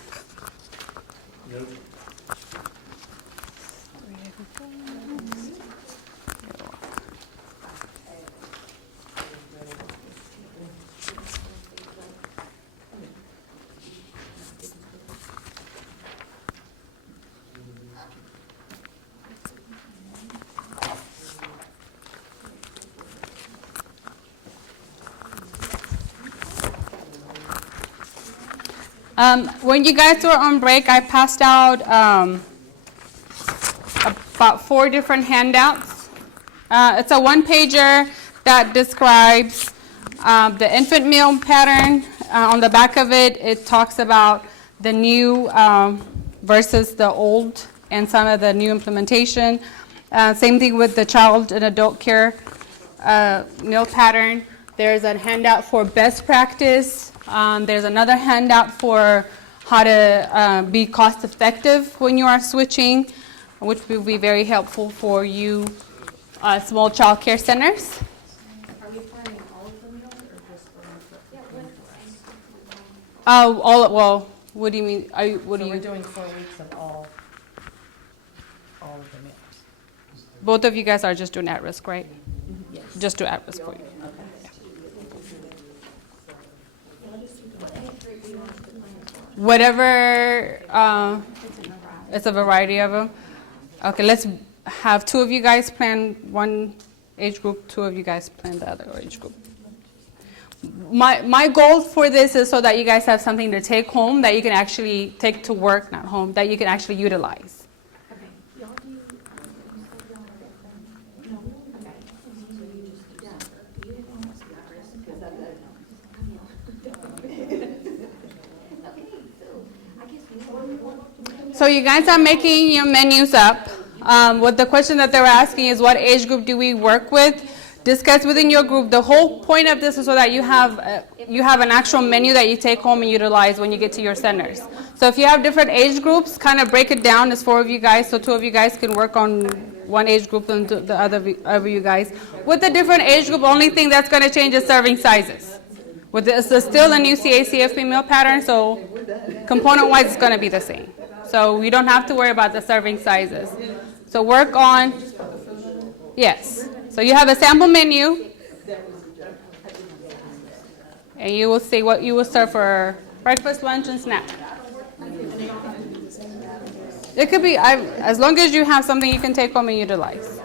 When you guys were on break, I passed out about 4 different handouts. It's a 1-pager that describes the infant meal pattern. On the back of it, it talks about the new versus the old and some of the new implementation. Same thing with the child and adult care meal pattern. There's a handout for best practice. There's another handout for how to be cost effective when you are switching, which will be very helpful for you small child care centers. Are we planning all of the meals or just the ones that? Well, what do you mean? We're doing 4 weeks of all of the meals. Both of you guys are just doing at-risk, right? Yes. Just do at-risk for you. Whatever, it's a variety of them. Okay, let's have 2 of you guys plan one age group, 2 of you guys plan the other age group. My goal for this is so that you guys have something to take home that you can actually take to work, not home, that you can actually utilize. So you guys are making your menus up. What the question that they were asking is, what age group do we work with? Discuss within your group. The whole point of this is so that you have an actual menu that you take home and utilize when you get to your centers. So if you have different age groups, kind of break it down. There's 4 of you guys, so 2 of you guys can work on one age group and the other of you guys. With the different age group, only thing that's going to change is serving sizes. With this, it's still a new CACFP meal pattern, so component-wise it's going to be the same. So you don't have to worry about the serving sizes. So work on, yes. So you have a sample menu, and you will see what you will serve for breakfast, lunch, and snack. It could be, as long as you have something you can take home and utilize.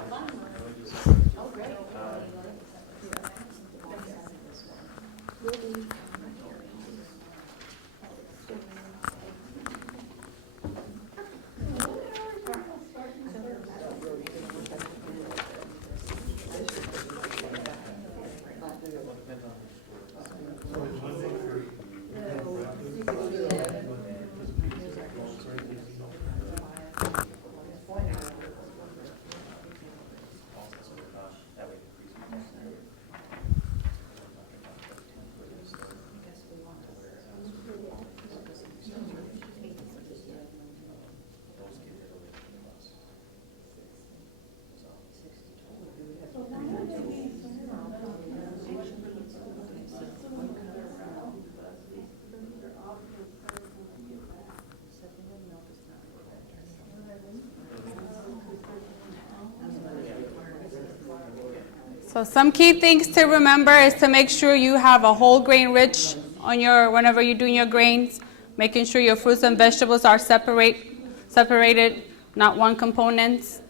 So some key things to remember is to make sure you have a whole grain rich on whenever you're doing your grains, making sure your fruits and vegetables are separated, not one components.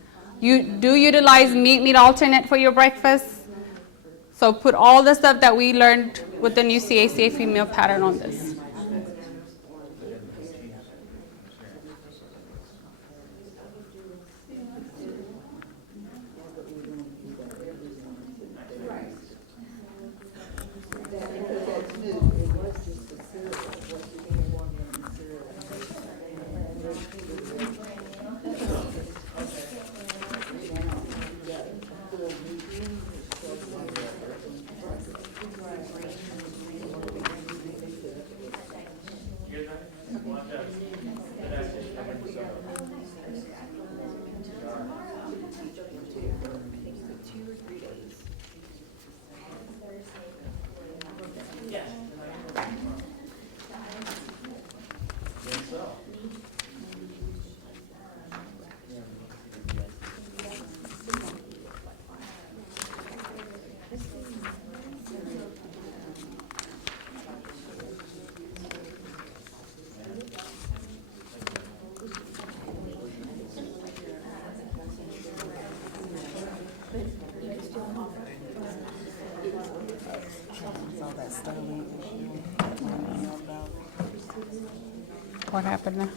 You do utilize meat alternate for your breakfast. So put all the stuff that we learned with the new CACFP meal pattern on this. What happened now?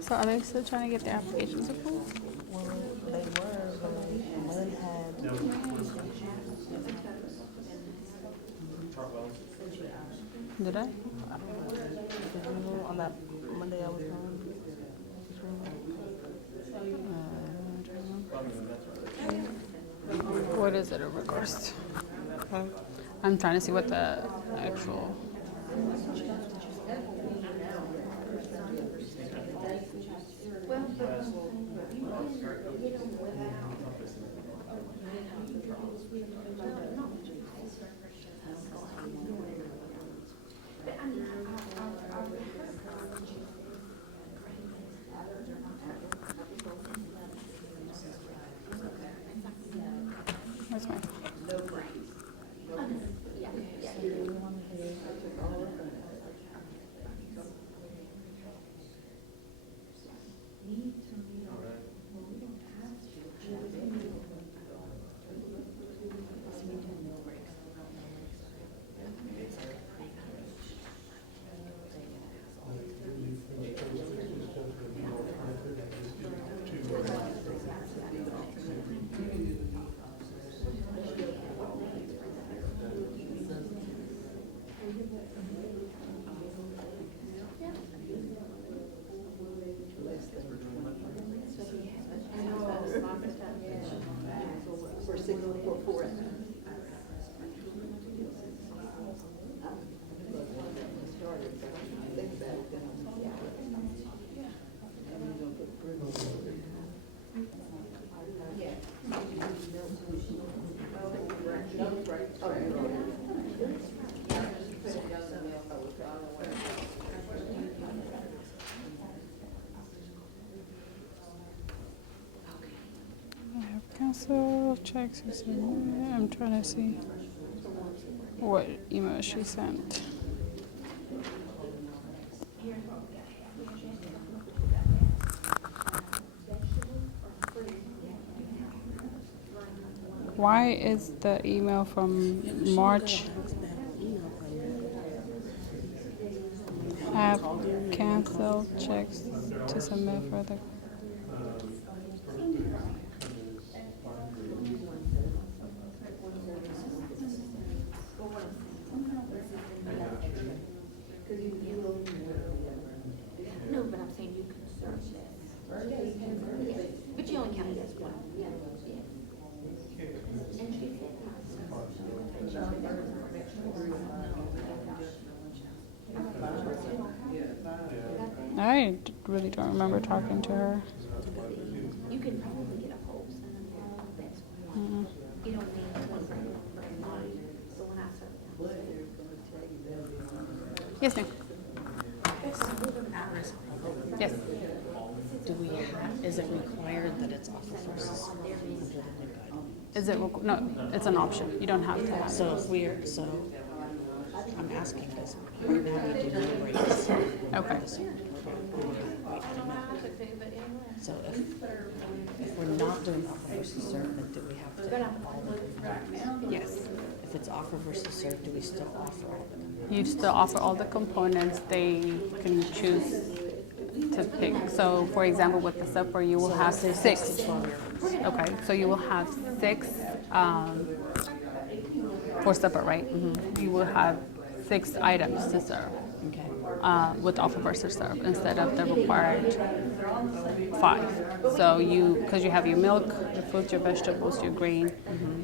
So are they still trying to get their applications approved? Well, they were, but Lynn had. Did I? On that Monday I was on. What is it in regards to? I'm trying to see what the actual. That's fine. No breaks. For six, for 4 hours. I have cancel checks. I'm trying to see what email she sent. Why is the email from March have canceled checks to submit further? No, but I'm saying you can search it. But you only count it as one. I really don't remember talking to her. You can probably get a whole that's one. You don't need to bring mine. So when I serve Yes, ma'am. Yes. Do we have, is it required that it's offer versus under the new guidelines? Is it, no, it's an option. You don't have to have it. So if we're, so I'm asking this, right now we do new rates. Okay. So if we're not doing offer versus serve, then do we have to have all the components? Yes. If it's offer versus serve, do we still offer all the components? You still offer all the components. They can choose to pick. So, for example, with the supper, you will have Say 6. to 12 year olds. Okay, so you will have 6 for supper, right? You will have 6 items to serve Okay. with offer versus serve instead of the required 5. So because you have your milk, your fruits, your vegetables, your grain,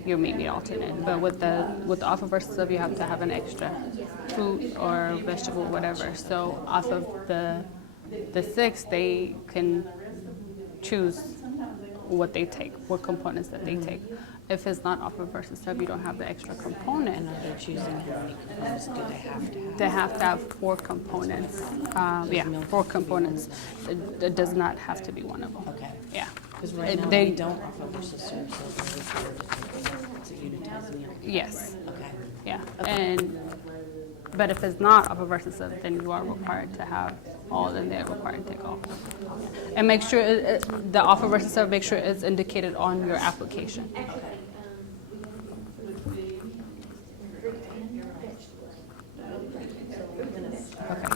your meat alternate. But with the offer versus serve, you have to have an extra fruit or vegetable, whatever. So off of the 6, they can choose what they take, what components that they take. If it's not offer versus serve, you don't have the extra component. And are they choosing how many components do they have to have? They have to have 4 components. 4 components. It does not have to be one of them. Okay. Yeah. Because right now They- we don't offer versus serve, so it's a unitized meal. Yes. Okay. Yeah. But if it's not offer versus serve, then you are required to have all, and they're required to take all. And make sure the offer versus serve, make sure it's indicated on your application. Okay.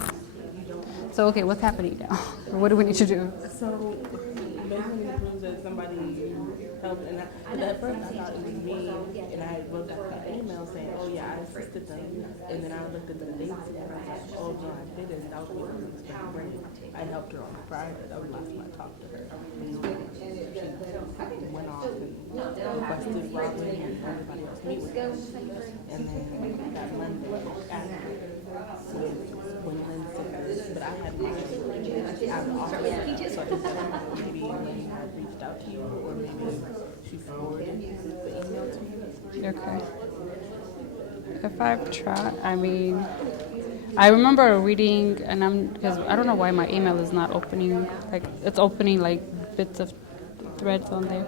So, okay, what's happening now? What do we need to do? So basically it proves that somebody helped, and at first I thought it was me, and I wrote back that email saying, oh yeah, I assisted them, and then I looked at the dates and I was like, oh no, I didn't, that was what I was going to bring. I helped her on Friday, that was the last time I talked to her. And she went off and requested Robin and everybody else meet with her. And then that Monday after, when Lynn said this, but I had mine out of the office, so I just thought maybe Lynn had reached out to you, or maybe she forwarded the email to you. Okay. If I've tried, I remember reading, and because I don't know why my email is not opening, like, it's opening like bits of threads on there.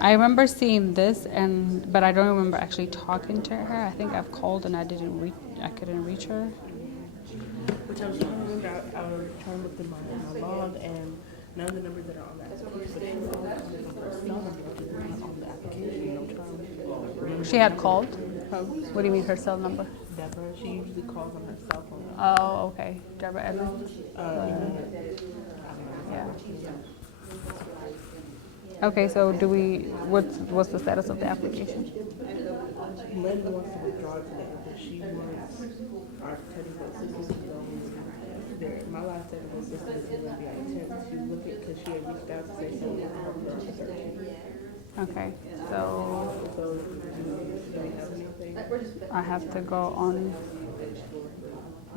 I remember seeing this, but I don't remember actually talking to her. I think I've called and I couldn't reach her. Which I was trying to remember, I was trying to look through my log, and none of the numbers that are on that application, but she was always on different personnel numbers, which is not on the application. I'm trying to remember. She had called? Huh? What do you mean her cell number? Deborah, she usually calls on her cell phone. Oh, okay. Deborah Edmonds? Yeah. Okay, so what's the status of the application? Lynn wants to withdraw today, but she wants our technical assistant to go there. My last technical assistant is going to be on the 10th. She's looking because she had reached out to say something to help her on the 13th. Okay, so So, do we have anything? I have to go on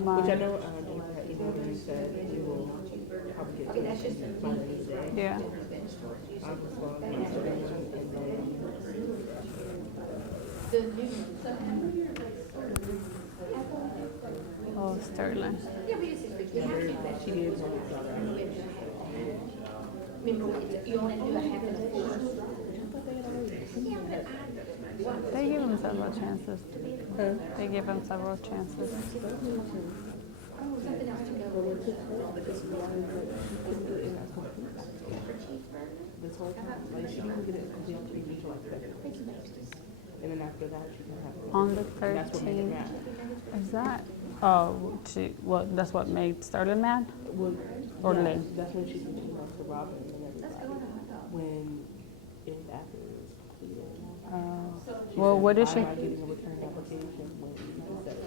my. Which I know Jennifer had emailed and said we will probably get to it by the end of the day. Yeah. I'm just going to Instagram and Oh, Sterling. then she needs one of the other. Remember, you only do a half and a full. They give him several chances. They give him several chances. Something else to go with. This whole time, like she can get it complete preview to like February. And then after that, she can have it. On the And that's what made it 13th. mad. Is that? Oh, that's what made Sterling mad? Well, Or yeah, Lynn? that's when she sent emails to Robin and everybody. When it was after it was completed. Well, what is she? I'm not getting a return application when you just said it.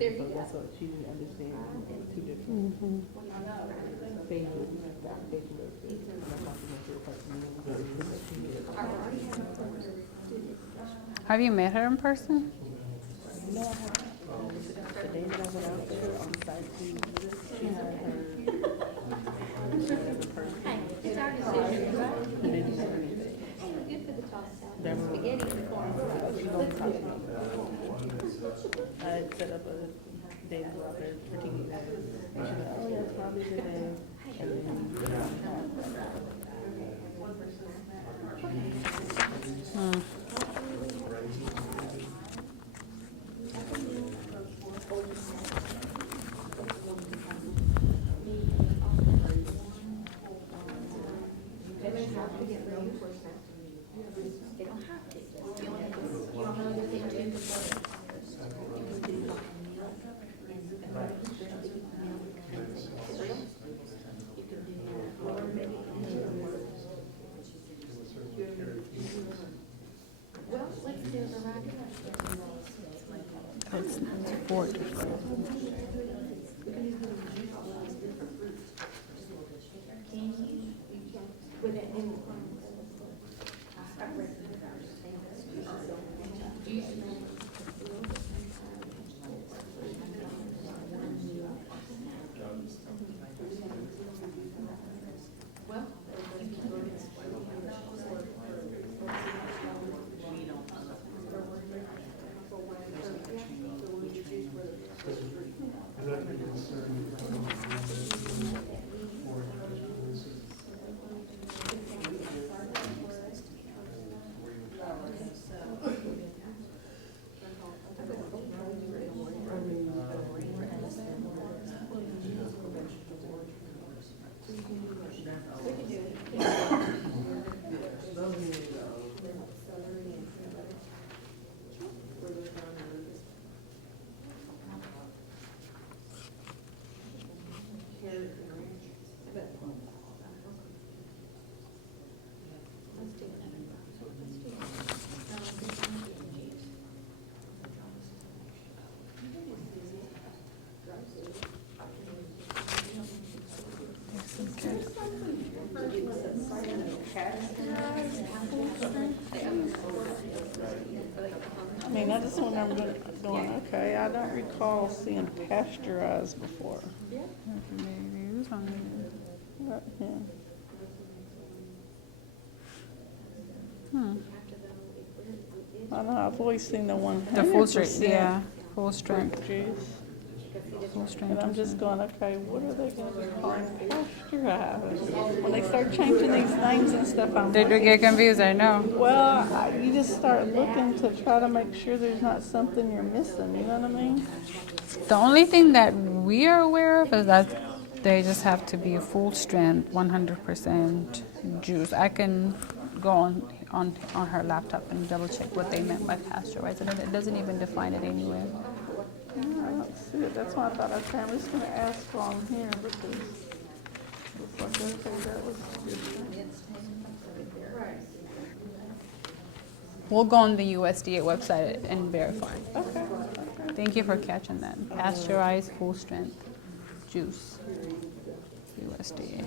And so that's what she didn't understand. Two different phases. The application was good. And that's why she went to the person that she needed. Have you met her in person? No, I haven't. The day that I went out there on site, she had her whatever person. It's our decision, right? They didn't say anything. Good for the toss salad. They were- Spaghetti in the corner. She only talked to me. I had set up a day to go out there for TV. And she was like, oh yeah, it's probably the day. And then They don't have to. You only do it in two. Well, let's do it right here. It's 40. Can you, with that new one? Well, I mean, I just remember going, okay, I don't recall seeing pasteurized before. But, yeah. I know, I've always seen the one. The full strength, yeah, full strength. Juice. Full strength. And I'm just going, okay, what are they gonna be calling pasteurized? When they start changing these names and stuff, I'm They do looking. get confused, I know. Well, you just start looking to try to make sure there's not something you're missing, you know what I mean? The only thing that we are aware of is that they just have to be full strength, 100% juice. I can go on her laptop and double check what they meant by pasteurized. And it doesn't even define it anywhere. Yeah, I don't see it. That's why I thought, okay, I'm just gonna ask while I'm here because it's like, okay, that was different. We'll go on the USDA website and verify. Okay. Thank you for catching that. Pasteurized full strength juice. USDA.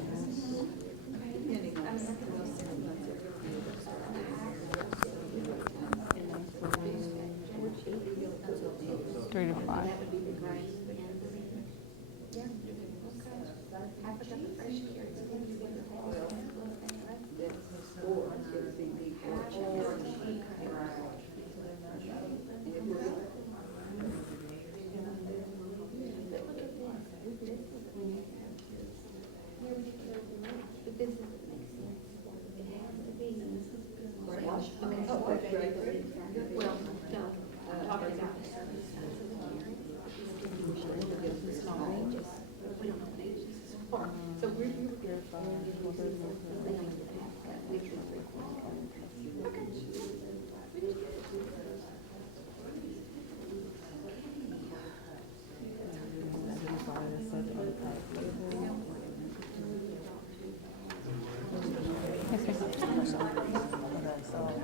Three to five.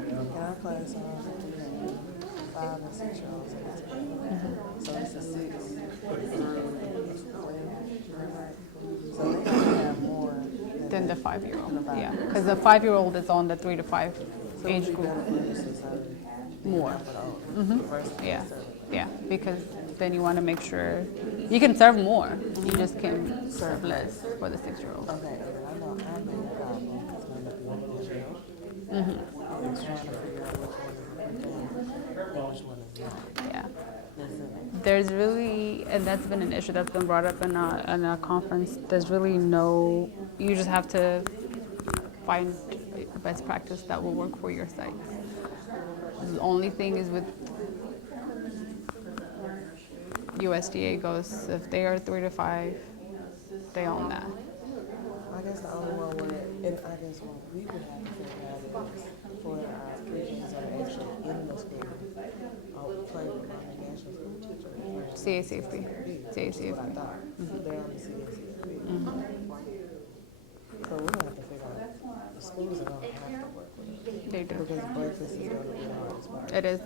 In our class, 5 and 6 year olds. So it's a 6. So they have more Than the 5-year-old. Yeah, because the 5-year-old is on the 3 to 5 age group more. Yeah, yeah, because then you want to make sure you can serve more. You just can serve less for the 6-year-old. Okay, I know I made a problem because my nephew I was trying to figure out which one is not. Yeah. There's really, and that's been an issue that's been brought up in a conference. There's really no, you just have to find a best practice that will work for your site. The only thing is with USDA goes, if they are 3 to 5, they own that. I guess the only one where, and I guess what we would have to figure out is for our preachers that are actually in the school, play with my national school teacher. CACFP. That's what I thought. They're on the CACFP. So we're gonna have to figure out, the schools are gonna have to work with it. They do. Because breakfast is gonna be the hardest part. It is.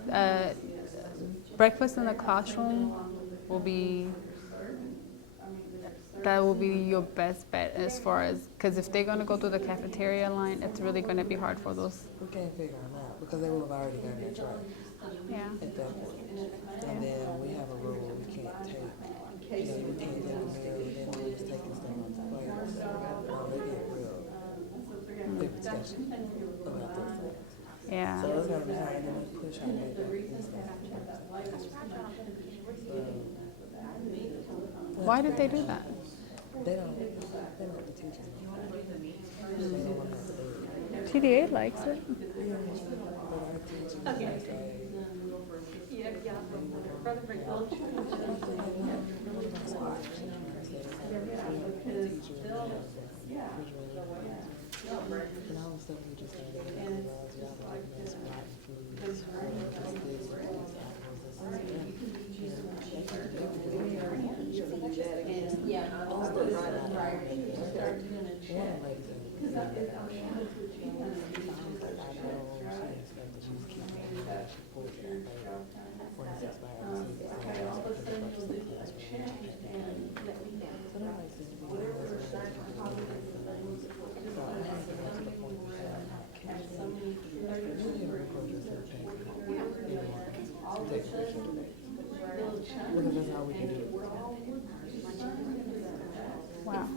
Breakfast in the classroom will be, that will be your best bet as far as, because if they're going to go through the cafeteria line, it's really going to be hard for those. We can't figure them out because they will have already gotten their try Yeah. at that point. And then we have a rule we can't take, you can't take a meal and then we're just taking stuff off the plate. They get real big discussion about those things. Yeah. So it's gonna be hard and then we push our way back and stuff. Why did they do that? They don't have to teach them. They don't want to have to do it. TDA likes it. But our teachers, it's like, and all the stuff we just did, because that's how we can do it. Wow.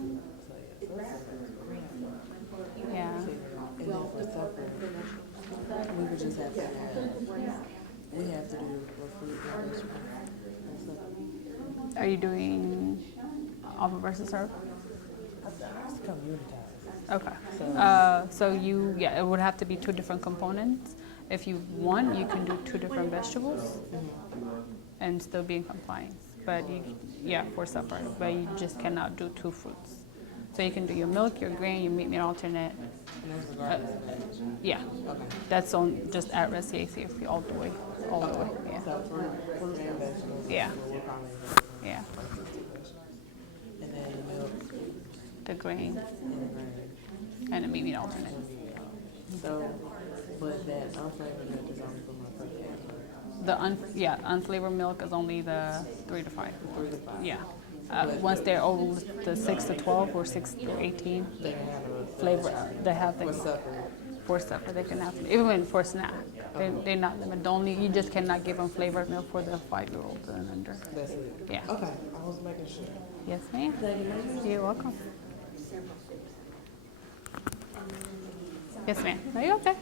Yeah. And then for supper, we would just have to have, we have to do a fruit and vegetable for supper. Are you doing offer versus serve? It's come unitized. Okay. So it would have to be two different components. If you want, you can do two different vegetables and still be in compliance. But for supper. But you just cannot do two fruits. So you can do your milk, your grain, your meat alternate. And that's regardless of age. Yeah. Okay. That's on just at risk CACFP all the way. All the way. Yeah. So fruits and vegetables. Yeah. We'll probably Yeah. and then the milk The grain and the grain. and the meat alternate. So, but that unflavored milk is only for my birthday. The unflavored milk is only the 3 to 5. 3 to 5. Yeah. Once they're over the 6 to 12 or 6 to 18, They can have a flavor they have for the supper. for supper they can have even for snack. They're not limited. You just cannot give them flavored milk for the 5-year-olds and under. That's it. Yeah. Okay, I was making sure. Yes, ma'am. You're welcome. Yes, ma'am. Are you okay?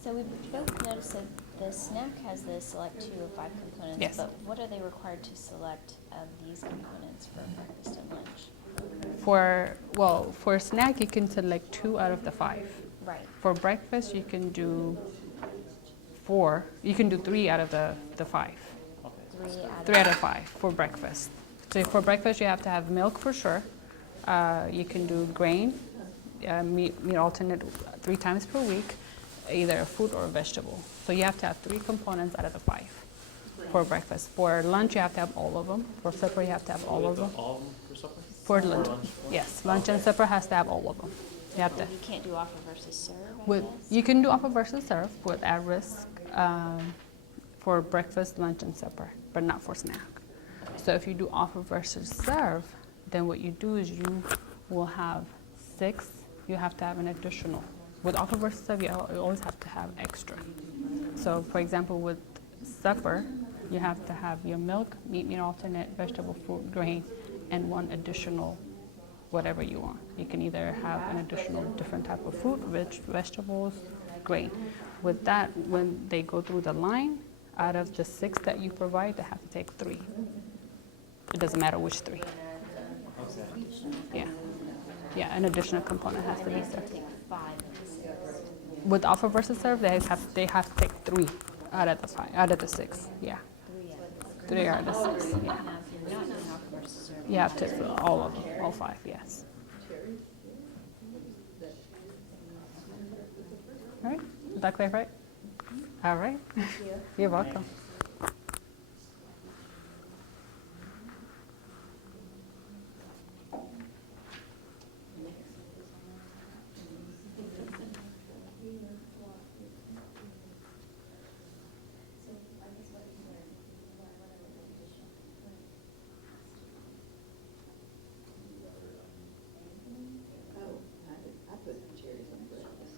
So we both noticed that the snack has the select 2 of 5 components. Yes. But what are they required to select of these components for breakfast and lunch? For snack you can select 2 out of the 5. Right. For breakfast you can do 4. You can do 3 out of the 5. 3 out of 5 for breakfast. So for breakfast you have to have milk for sure. You can do grain, meat alternate 3 times per week, either a fruit or a vegetable. So you have to have 3 components out of the 5 for breakfast. For lunch you have to have all of them. For supper you have to have all of them. All of them for supper? For lunch, yes, lunch and supper has to have all of them. You have to. You can't do offer versus serve, I With, guess? you can do offer versus serve with at risk for breakfast, lunch, and supper, but not for snack. So if you do offer versus serve, then what you do is you will have 6. You have to have an additional. With offer versus serve, you always have to have extra. So for example, with supper, you have to have your milk, meat alternate, vegetable, fruit, grain, and 1 additional whatever you want. You can either have an additional different type of fruit, vegetables, grain. With that, when they go through the line, out of the 6 that you provide, they have to take 3. It doesn't matter which 3. Yeah. Yeah, an additional component has to be served. Take 5 and 6. With offer versus serve, they have to take 3 out of the 5, out of the 6. Yeah. 3 out of the 6. Yeah. Now, if you're not doing offer versus serve, You have to fill all of them, all 5, yes. All right, is that clear, right? All right. You're welcome. I put cherries on breakfast.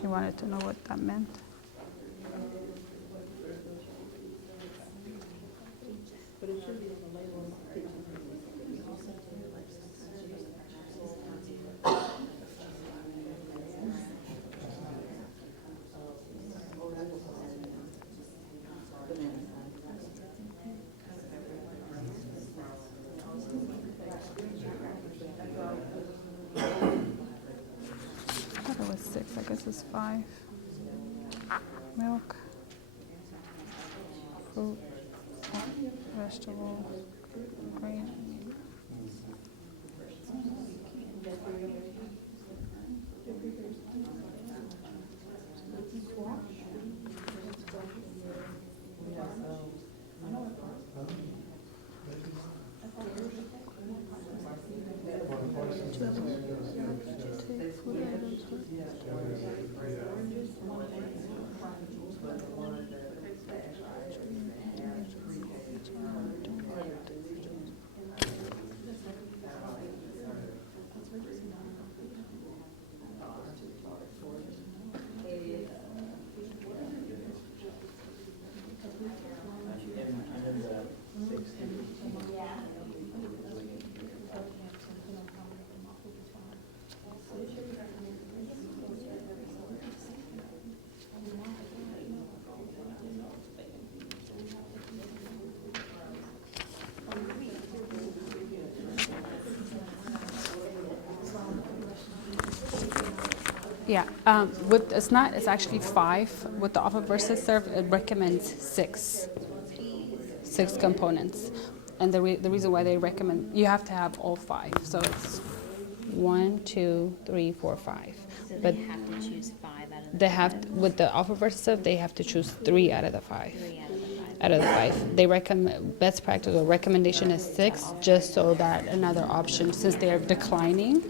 She wanted to know what that meant. I thought it was 6, I guess it's 5. Milk, fruit, vegetables, grain. Yeah, it's actually 5. With the offer versus serve, it recommends 6 components. And the reason why they recommend, you have to have all 5. So it's 1, 2, 3, 4, 5. So But they have to choose 5 out of the they have, with the offer versus serve, they have to choose 3 out of the 5. 3 out of the 5. Out of the 5. They recommend, best practice or recommendation is 6, just so that another option, since they're declining,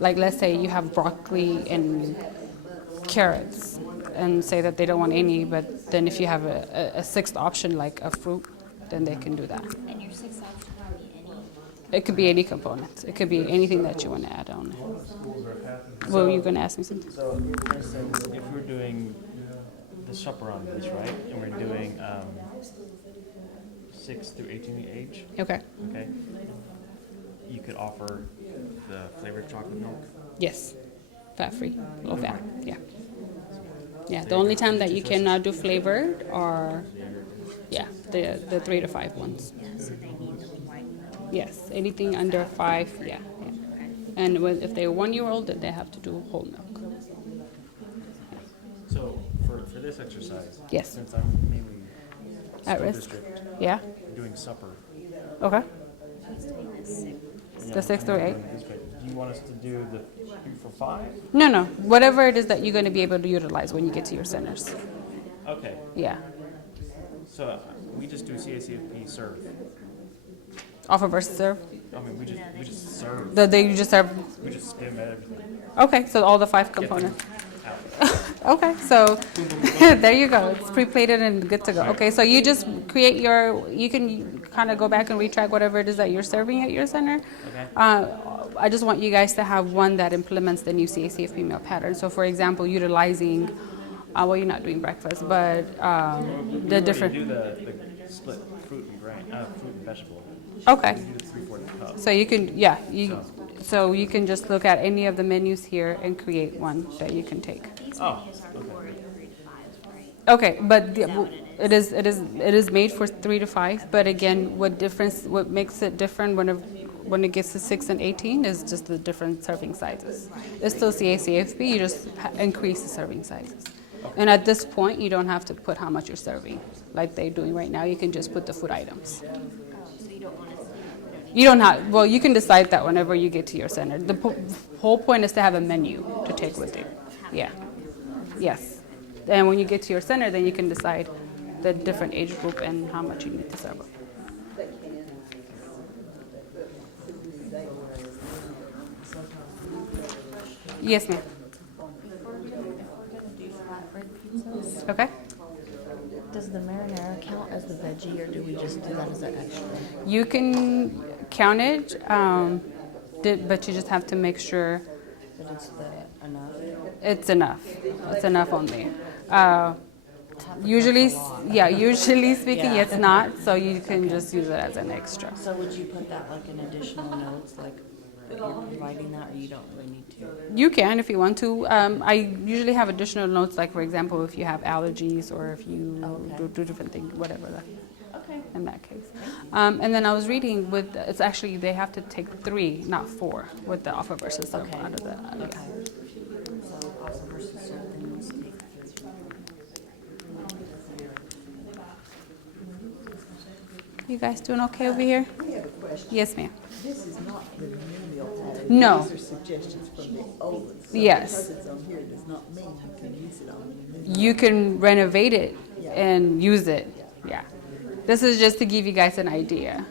like let's say you have broccoli and carrots, and say that they don't want any, but then if you have a 6th option like a fruit, then they can do that. And your 6th option would be any? It could be any component. It could be anything that you want to add on. Well, you're going to ask me something? So, for instance, if we're doing the chaperone piece, right, and we're doing 6 through 18 age, Okay. okay, you could offer the flavored chocolate milk. Yes. Fat free. Low fat. Yeah. Yeah. The only time that you cannot do flavored are, yeah, the 3 to 5 ones. Yeah, so they need the white milk. Yes. Anything under 5, yeah. And if they're 1-year-old, then they have to do whole milk. So for this exercise, Yes. since I'm mainly At school risk. district Yeah. doing supper, Okay. She's doing this 6. The 6 through 8. do you want us to do the 3 for 5? No. Whatever it is that you're going to be able to utilize when you get to your centers. Okay, Yeah. so we just do CACFP serve. Offer versus serve. I mean, we just serve. You just serve. We just skim everything. Okay, so all the 5 components. Okay, so there you go. It's pre-plated and good to go. Okay, so you just create you can kind of go back and retrack whatever it is that you're serving at your center. Okay. I just want you guys to have one that implements the new CACFP meal pattern. So for example, utilizing, well, you're not doing breakfast, but the different. We do the split fruit and vegetable. Okay. We do the 3/4 cup. So you can, so you can just look at any of the menus here and create one that you can take. These Oh, menus are for 3 to 5s, right? Okay, but Is that what it it is made for 3 to 5. But again, what makes it different when it gets to 6 and 18 is just the different serving sizes. It's still CACFP, you just increase the serving sizes. And at this point, you don't have to put how much you're serving, like they're doing right now. You can just put the food items. Oh, so you don't want us to, You don't have, well, you can decide that whenever you get to your center. The whole point is to have a menu to take with you. Yeah. Yes. And when you get to your center, then you can decide the different age group and how much you need to serve. Yes, ma'am. If we're gonna do flatbread pizzas, Okay. does the marinara count as the veggie, or do we just do that as an extra? You can count it, but you just have to make sure That it's enough? it's enough. It's enough only. Usually speaking, Yeah. it's not, so you can just use it as an extra. So would you put that like in additional notes, like you're providing that, or you don't really need to? You can if you want to. I usually have additional notes, like for example, if you have allergies or if you do different things, whatever. Okay. In that case. And then I was reading it's actually, they have to take 3, not 4, with the offer versus serve Okay. out of the, Okay. So offer versus serve, then let's take. You guys doing okay over here? We have a question. Yes, ma'am. This is not the new meal pattern. No. These are suggestions from the old one. So Yes. because it's on here, does not mean you can use it on the new. You can renovate it and use it. Yeah. This is just to give you guys an idea.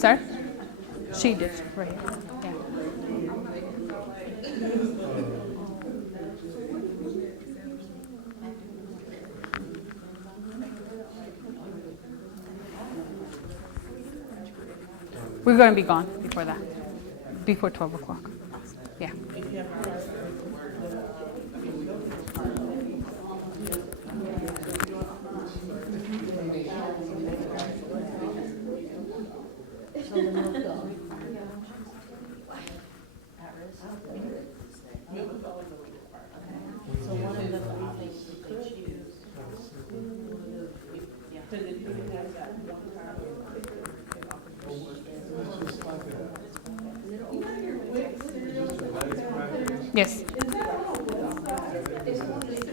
sorry? She did, right, yeah. We're gonna be gone before that, before 12 o'clock, yeah. Yes. See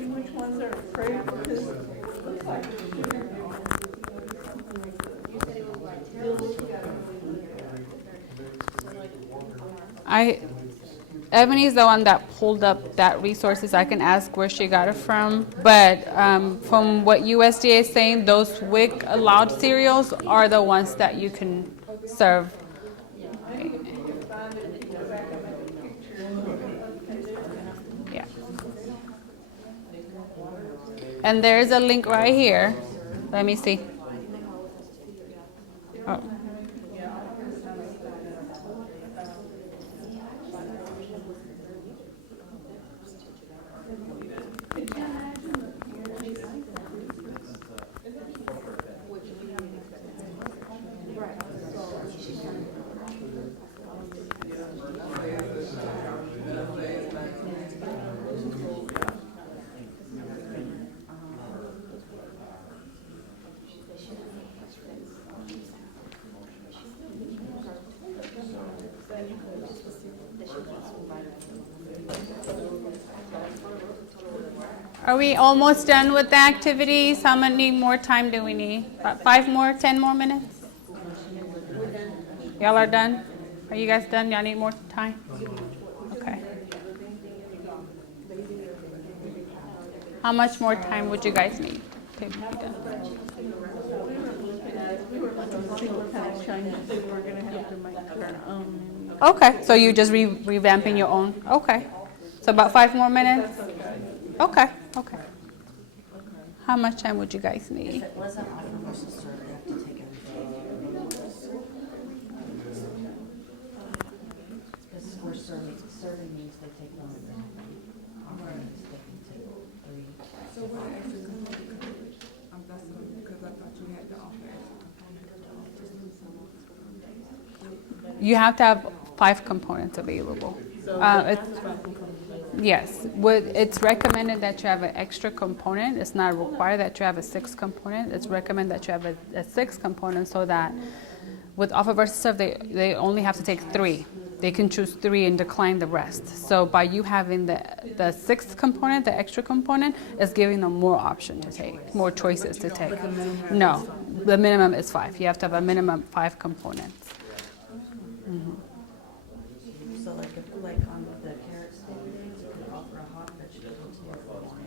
which ones are afraid, because it looks like Ebony's the one that pulled up that resources. I can ask where she got it from, but from what USDA is saying, those WIC allowed cereals are the ones that you can serve. Yeah. And there's a link right here. Let me see. Oh. Are we almost done with the activities? How many more time do we need? About 5 more, 10 more minutes? Y'all are done? Are you guys done? Y'all need more time? Okay. How much more time would you guys need to be done? we were looking to see what kind of changes we were gonna have to make to our own. Okay, so you just revamping your own? Okay. So about 5 more minutes? Okay, okay. How much time would you guys need? If it wasn't offer versus serve, they have to take everything. Because we're serving means they take one of them. Offering means they can take 3. So what extra component? I'm guessing, because I thought you had to offer extra component. You have to have 5 components available. Yes, it's recommended that you have an extra component. It's not required that you have a 6th component. It's recommended that you have a 6th component so that with offer versus serve, they only have to take 3. They can choose 3 and decline the rest. So by you having the 6th component, the extra component, is giving them more option to take, more choices to take. No, the minimum is 5. You have to have a minimum 5 components. Mm-hmm. So like if like on the carrot stick things, you could offer a hot vegetable too if you wanted.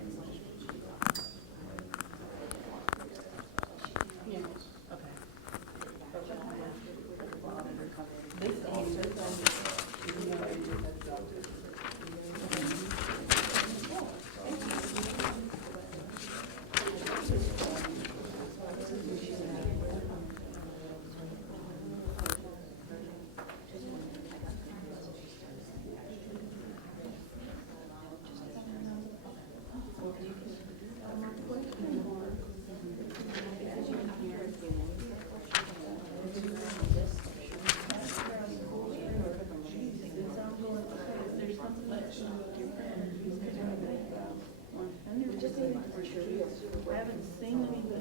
I haven't seen anything.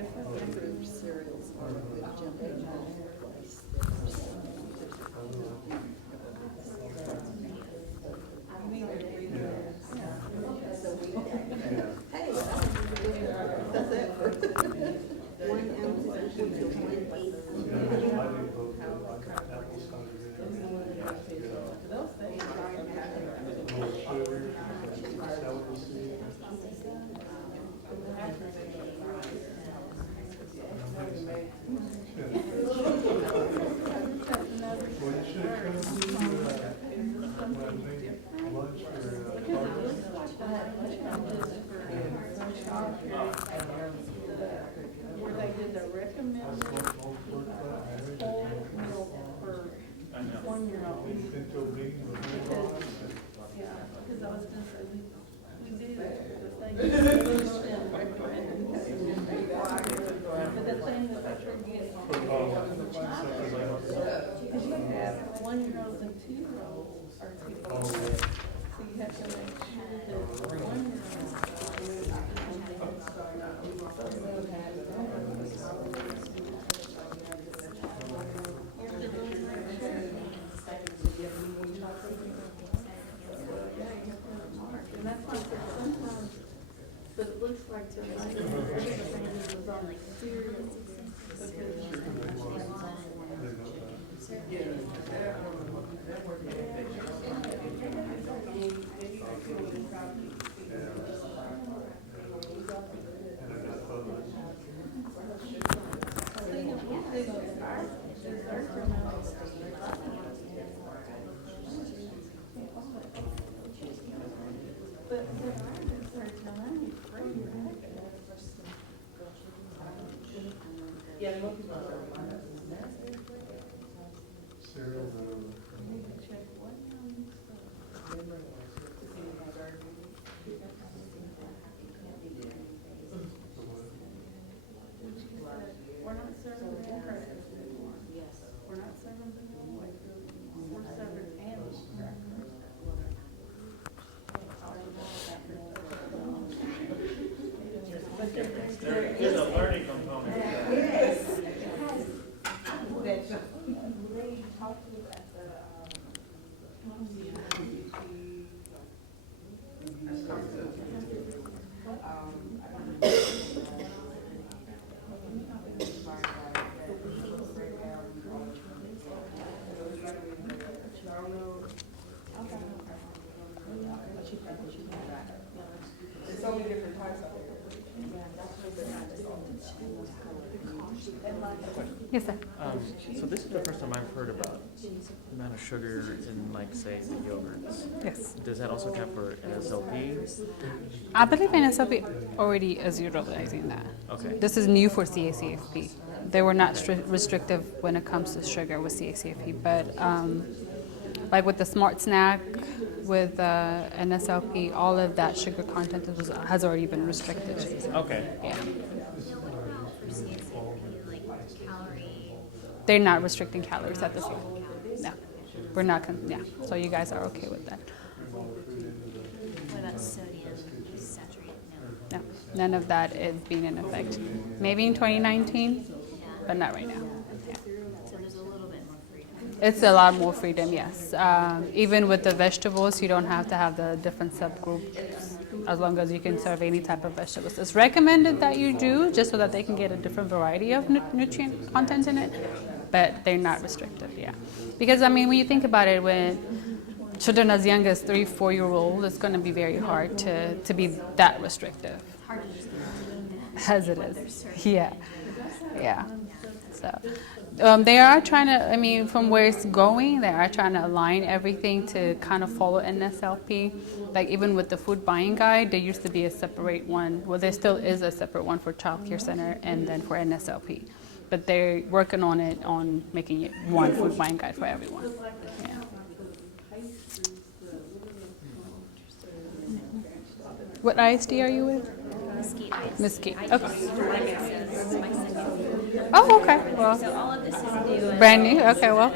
Approved cereals are with jump in place. Hey, that's it for. 1 ounce is equal to 1/8. Where they did the recommended whole meal for 1-year-old. Yeah, because I was gonna say, we do the thing. But the thing that I forget. Because you have 1-year-olds and 2-year-olds are people. So you have to make sure that 1-year-old. And that's why I said sometimes, but it looks like they're like, everything was on the cereal. We're not serving the crackers anymore. Yes. We're not serving the white food. We're serving animal crackers. But There's a learning component. Yes. There's so many different types of it. Yes, sir. So this is the first time I've heard about the amount of sugar in, like, say, the yogurts. Yes. Does that also count for NSLP? I believe NSLP already is utilizing that. Okay. This is new for CACFP. They were not restrictive when it comes to sugar with CACFP, but like with the Smart Snack, with NSLP, all of that sugar content has already been restricted. Okay. Yeah. For CACFP, like calorie. They're not restricting calories at this point. No. We're not, yeah. So you guys are okay with that? What about sodium saturated? No. No. None of that is being in effect. Maybe in 2019, but not right now. Yeah. So there's a little bit more freedom. It's a lot more freedom, yes. Even with the vegetables, you don't have to have the different subgroups as long as you can serve any type of vegetables. It's recommended that you do, just so that they can get a different variety of nutrient content in it, but they're not restricted, yeah. Because, I mean, when you think about it, when children as young as 3-4-year-old, it's going to be very hard to be that restrictive. Hard to just As it is, yeah, yeah. So they are trying to, I mean, from where it's going, they are trying to align everything to kind of follow NSLP. Like even with the food buying guide, there used to be a separate one. Well, there still is a separate one for Child Care Center and then for NSLP. But they're working on it, on making it one food buying guide for everyone. Yeah. What ISD are you with? Mesquite ice. Mesquite. I Okay. just, like I said, this is my second. Oh, okay. Well, So all of this is new. brand new. Okay. Well.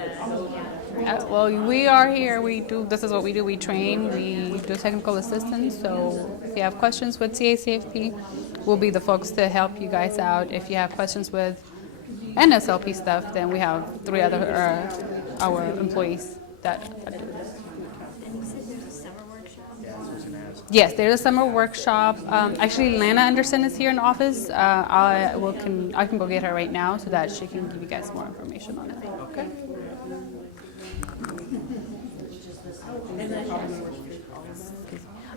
Yeah. Well, we are here. We do. This is what we do. We train. We do technical assistance. So if you have questions with CACFP, will be the folks to help you guys out. If you have questions with NSLP stuff, then we have 3 other our employees that do this. And you said there's a summer workshop? Yes, there's a summer workshop. Actually, Lana Anderson is here in the office. I can go get her right now so that she can give you guys more information on it. Okay.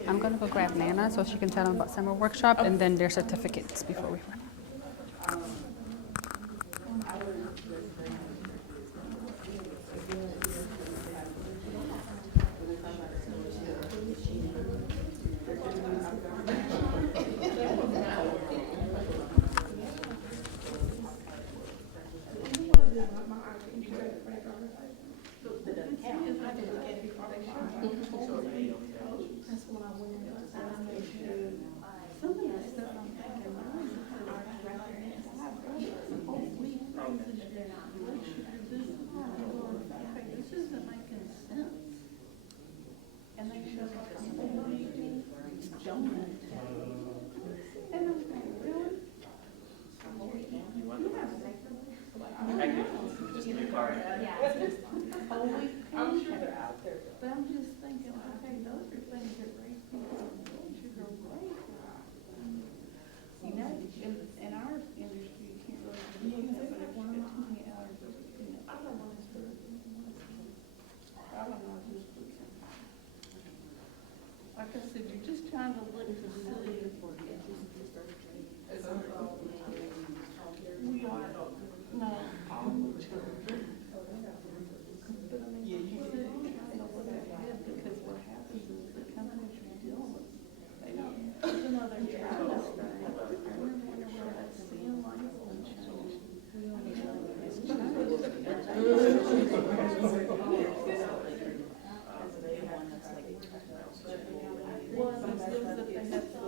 I'm gonna go grab Nana so she can tell them about summer workshop and then their certificates before we run. Just give me a card. I'm sure they're out there, but I'm just thinking, okay, those are things that raise people's blood sugar way high. You know, in our industry, you can't really do that, but if one of 20 hours of, I don't know this food. I don't know this food. Like I said, you're just trying to look to see. We are, no, all the children. But I mean, you said, look ahead, because what happens is the companies you're dealing with, they don't, even though they're trying to stay, I remember whenever that CN line changed. It's well, it's those that they have to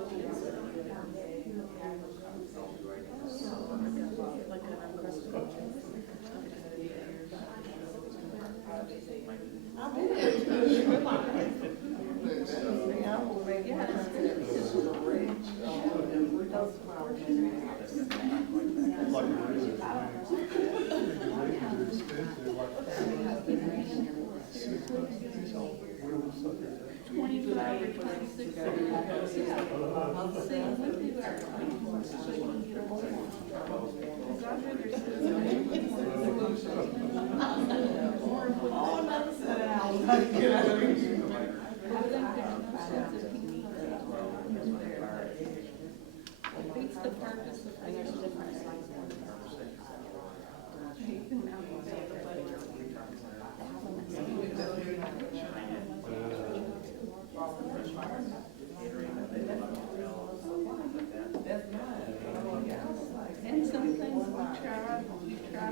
and some things we try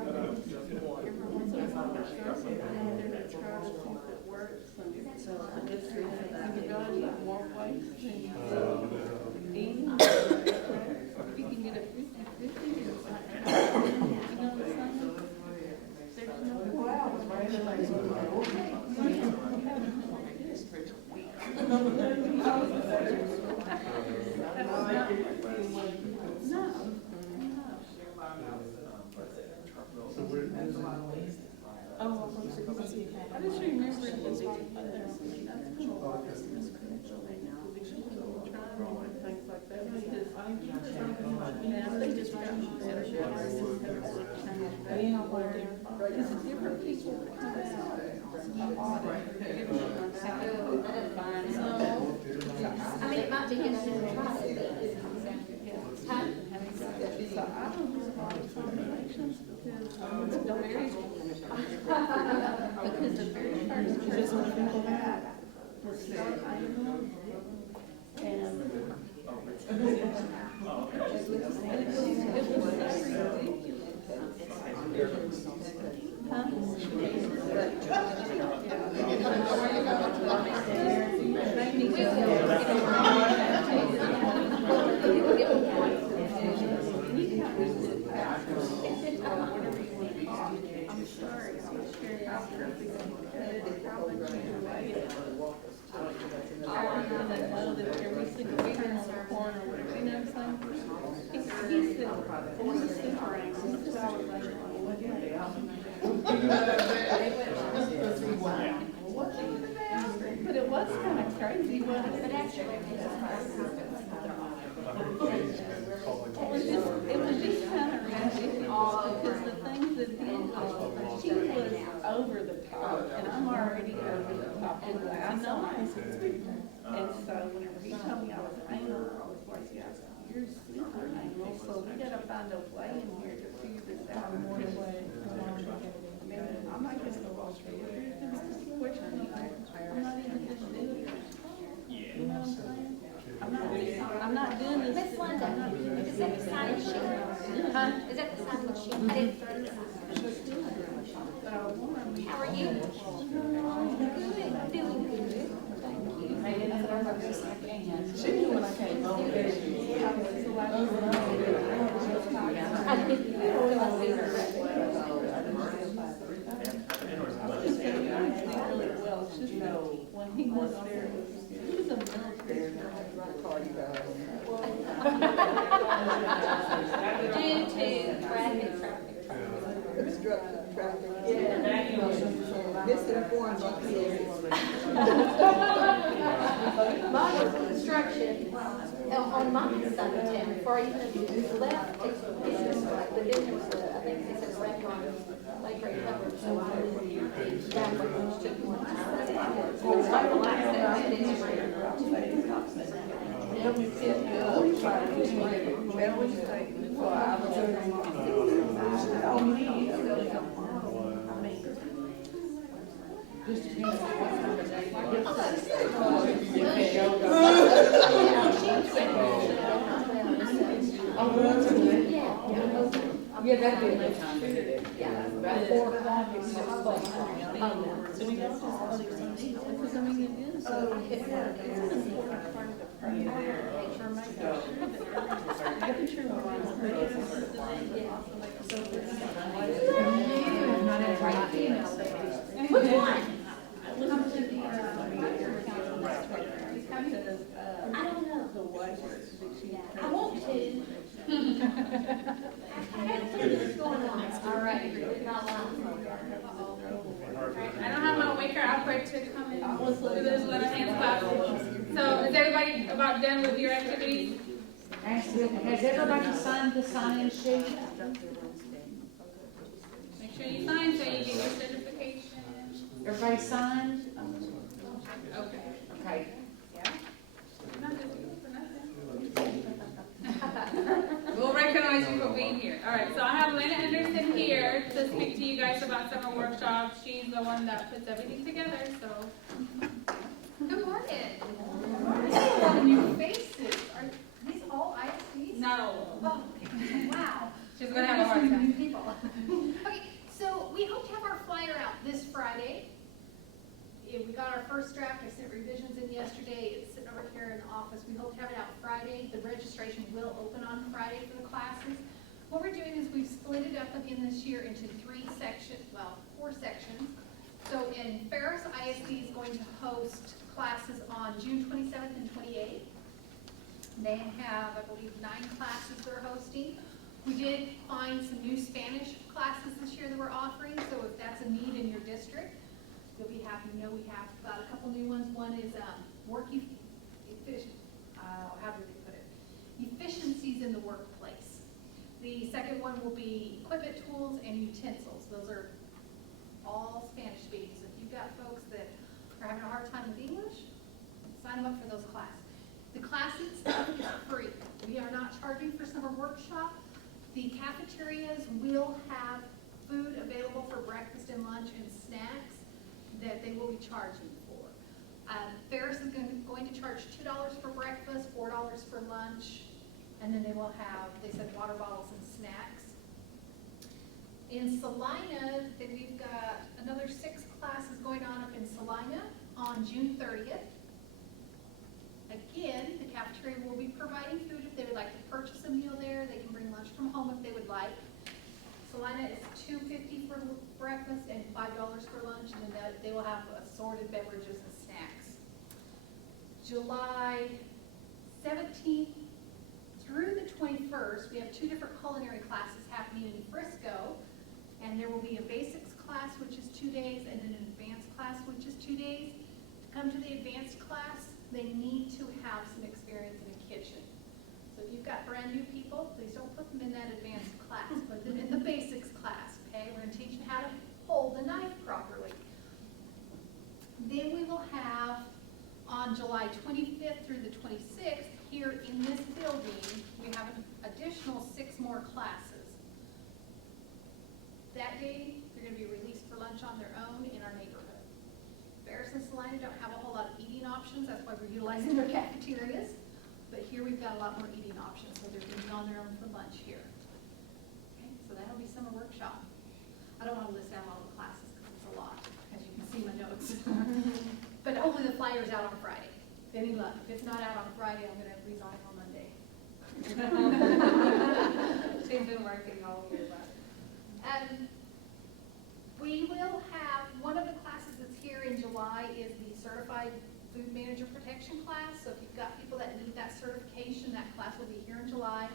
everyone's a mother starts and then they try to see if it works and so it's you go in more ways than you go if you can get a 50-50 it's like you know what I'm saying? There's no I just remember it was like things like that because now they just got better. Because the different people that come out, you audit, I mean, it might be interesting to try it. so I don't do a lot of combinations because it's the very, because the very first person people had was start annual and it was so ridiculous. I'm sorry, I'm sure how perfect you cut it, how much you weigh it. I don't know that every single finger on the corner, whatever, you know what I'm saying? But it was kind of crazy, wasn't it? But actually, It was just kind of ridiculous, because the things that she was over the top, and I'm already over the top anyway. I know I'm super. And so whenever he told me I was anal, I was like, yeah, you're super anal, so we gotta find a way in here to figure this out more way. I mean, I'm not gonna go all straight over here, because this is what I'm not even just doing it. You know what I'm saying? I'm not doing this. Miss Linda, is that the sign sheet? Huh? Is that the sign sheet? I didn't throw it. How are you? Good, doing good. Thank you. She knew when I came over there. I didn't When he was there, he was a military guy. Due to traffic. Obstructed traffic. Misinformed GPS. Mine was construction on my side of town, before I even left, it's right, but then there was I think it says wreck on Lake Ray Cover, so I was down where we took one. It's like the last thing I did is Let me tell you, that was like, before I was Yeah, that'd be a good time to do it. Yeah. about 4 o'clock, it's supposed to be. Because I mean, it is, it's an important part of the prayer there. Making sure nobody's hurting. Which one? Listen to the, I don't know. the wife that she. I want to. What's going on? All right, not long. I don't have my waker outbreak to come in. Do this little hands clap. So is everybody about done with your activities? Has everybody signed the sign-in sheet? Make sure you sign so you get your certification. Everybody signed? Okay. Okay. We'll recognize you for being here. All right, so I have Lena Anderson here to speak to you guys about summer workshops. She's the one that puts everything together, so. Good morning. A lot of new faces. Are these all ISDs? Not all of them. Oh, okay. Wow. She's gonna have a hard time. New people. Okay, so we hope to have our flyer out this Friday. Yeah, we got our first draft. I sent revisions in yesterday. It's sitting over here in the office. We hope to have it out Friday. The registration will open on Friday for the classes. What we're doing is we've split it up again this year into 4 sections. So in Ferris, ISD is going to host classes on June 27th and 28th. They have, I believe, 9 classes they're hosting. We did find some new Spanish classes this year that we're offering, so if that's a need in your district, you'll be happy to know we have got a couple new ones. One is efficiencies in the workplace. The second one will be equipment, tools, and utensils. Those are all Spanish speaking. So if you've got folks that are having a hard time with English, sign them up for those classes. The class itself is free. We are not charging for summer workshop. The cafeterias will have food available for breakfast and lunch and snacks that they will be charging for. Ferris is going to charge $2 for breakfast, $4 for lunch, and then they will have, they said, water bottles and snacks. In Salina, we've got another 6 classes going on up in Salina on June 30th. Again, the cafeteria will be providing food if they would like to purchase a meal there. They can bring lunch from home if they would like. Salina is $2.50 for breakfast and $5 for lunch, and then they will have assorted beverages and snacks. July 17th through the 21st, we have 2 different days, and then an advanced class, which is 2 days. To come to the advanced class, they need to have some experience in the kitchen. So if you've got brand new people, please don't put them in that advanced class. Put them in the basics class, okay? We're going to teach them how to hold a knife properly. Then we will have, on July 25th through the 26th, here in this building, we have an additional 6 more classes. That day, they're going to be released for lunch on their own in our neighborhood. Ferris and Salina don't have a whole lot of eating options, that's why we're utilizing their cafeterias. But here we've got a lot more eating options, so they're going to be on their own for lunch here. Okay, so that'll be summer workshop. I don't want to list out all the classes because it's a lot, as you can see my notes. But hopefully the flyer's out on Friday. Any luck. If it's not out on Friday, I'm going to resign on Monday. She's been working all year round. We will have, one of the classes that's here in July is the Certified Food Manager Protection class. So if you've got people that need that certification, that class will be here in July.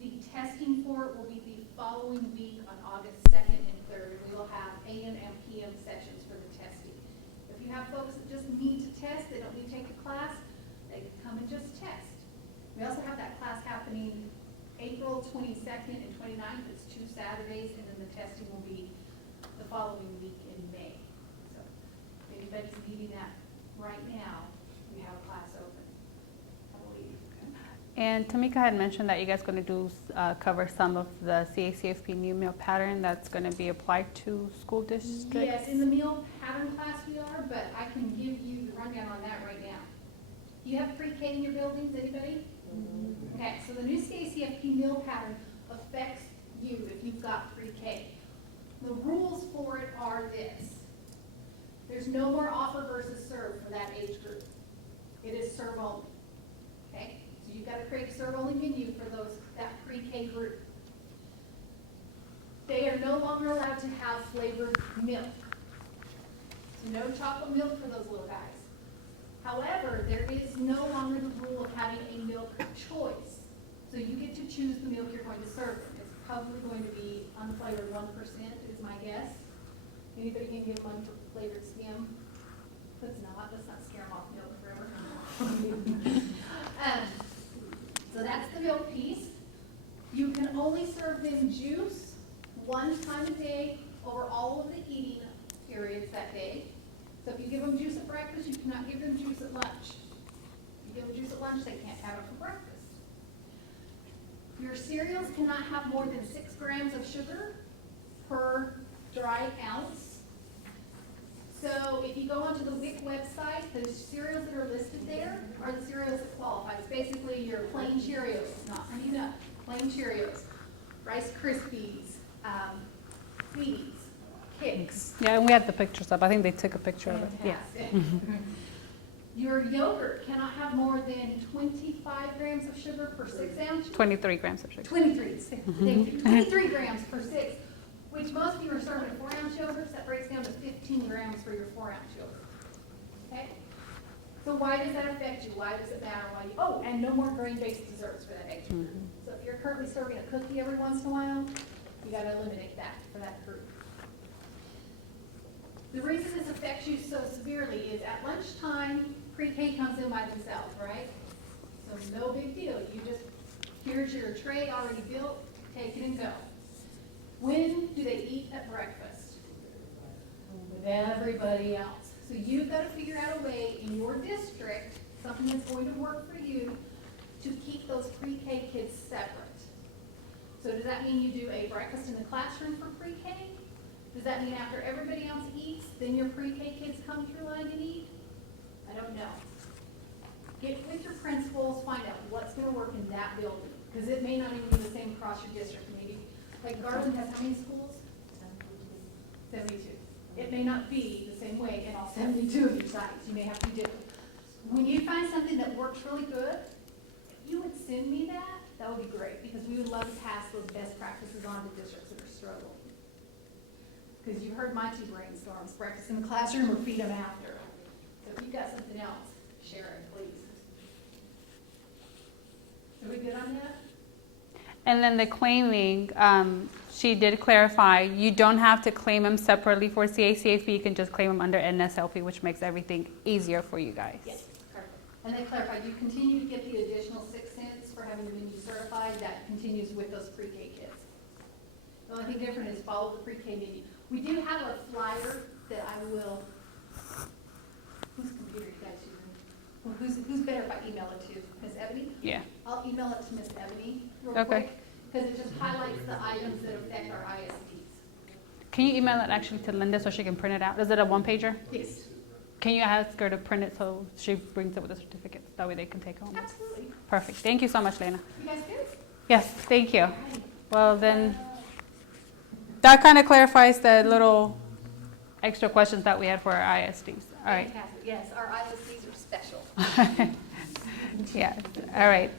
The testing for it will be the following week on August 2nd and 3rd. We will have AM and PM sessions for the testing. If you have folks that just need to test, they don't need to take the class, they can come and just test. We also have that class happening April 22nd and 29th. It's 2 Saturdays, and then the testing will be the following week in May. So if anybody's needing that right now, we have a class open, I believe. And Tamika had mentioned that you guys are going to do cover some of the CACFP new meal pattern that's going to be applied to school districts. Yes, in the meal pattern class we are, but I can give you the rundown on that right now. You have pre-K in your buildings, anybody? Mm-hmm. Okay, so the new CACFP meal pattern affects you if you've got pre-K. The rules for it are this. There's no more offer versus serve for that age group. It is serve only. Okay? So you've got to create a serve-only menu for that pre-K group. They are no longer allowed to have flavored milk. So no chocolate milk for those little guys. However, there is no longer the rule of having a milk choice. So you get to choose the milk you're going to serve them. It's probably going to be unflavored 1% is my guess. Anybody can give one for flavored skim? Let's not scare them off milk forever. So that's the milk piece. You can only serve them juice 1 time a day over all of the eating periods that day. So if you give them juice at breakfast, you cannot give them juice at lunch. If you give them juice at lunch, they can't have it for breakfast. Your cereals cannot have more than 6 grams of sugar per dry ounce. So if you go onto the WIC website, the cereals that are listed there are the cereals that qualify. It's basically your plain Cheerios, not Honey Nut, plain Cheerios, Rice Krispies, Wheaties, Kix. Yeah, and we had the pictures up. I think they took a picture of it. Yeah. Your yogurt cannot have more than 25 grams of sugar per 6 ounces. 23 grams of sugar. 23 grams per 6, which most of you are serving 4-ounce yogurts. That breaks down to 15 grams for your 4-ounce yogurt. Okay? So why does that affect you? Why does it matter? Oh, and no more grain-based desserts for that age group. So if you're currently serving a cookie every once in a while, you got to eliminate that for that group. The reason this affects you so severely is at lunchtime, pre-K comes in by themselves, right? So no big deal. You just, here's your tray already built, take it and go. When do they eat at breakfast? With everybody else. So you've got to figure out a way in your district, something that's going to work for you, to keep those pre-K kids separate. So does that mean you do a breakfast in the classroom for pre-K? Does that mean after everybody else eats, then your pre-K kids come through line and eat? I don't know. Get with your principals, find out what's going to work in that building, because it may not even be the same across your district. Maybe, like Garland has how many schools? 72. It may not be the same way in all 72 of your sites. You may have to do different. When you find something that works really good, if you would send me that, that would be great, because we would love to pass those best practices on to districts that are struggling. Because you've heard my 2 brainstorms, breakfast in the classroom or feed them after. So if you've got something else, share it, please. Are we good on that? And then the Quainling, she did clarify, you don't have to claim them separately for CACFP. You can just claim them under NSLP, which makes everything easier for you guys. Yes, perfect. And they clarified, you continue to get the additional 6 cents for having the menu certified. That continues with those pre-K kids. The only thing different is follow the pre-K menu. We do have a flyer that I will, whose computer you guys using? Well, who's better if I email it to? Miss Ebony? Yeah. I'll email it to Miss Ebony real Okay. quick, because it just highlights the items that affect our ISDs. Can you email it actually to Linda so she can print it out? Is it a one-pager? Yes. Can you ask her to print it so she brings it with the certificates? That way they can take it home. Absolutely. Perfect. Thank you so much, Lena. You guys good? Yes, thank you. Well, then, that kind of clarifies the little extra questions that we had for our ISDs. All right. Fantastic. Yes, our ISDs are special. Yes, all right.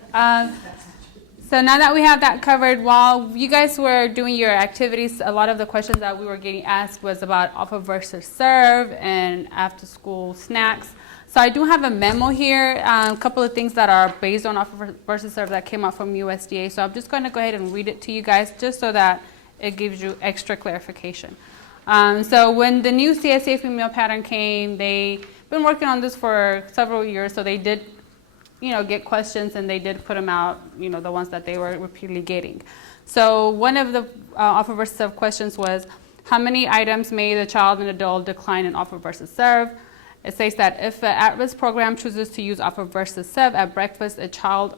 So now that we have that covered, while you guys were doing your activities, a lot of the questions that we were getting asked was about offer versus serve and after-school snacks. So I do have a memo here, a couple of things that are based on offer versus serve that came out from USDA. So I'm just going to go ahead and read it to you guys just so that it gives you extra clarification. So when the new CACFP meal pattern came, they've been working on this for several years, so they did get questions, and they did put them out, the ones that they were repeatedly getting. So one of the offer versus serve questions was, how many items may the child and adult decline in offer versus serve? It says that if an at-risk program chooses to use offer versus serve at breakfast, a child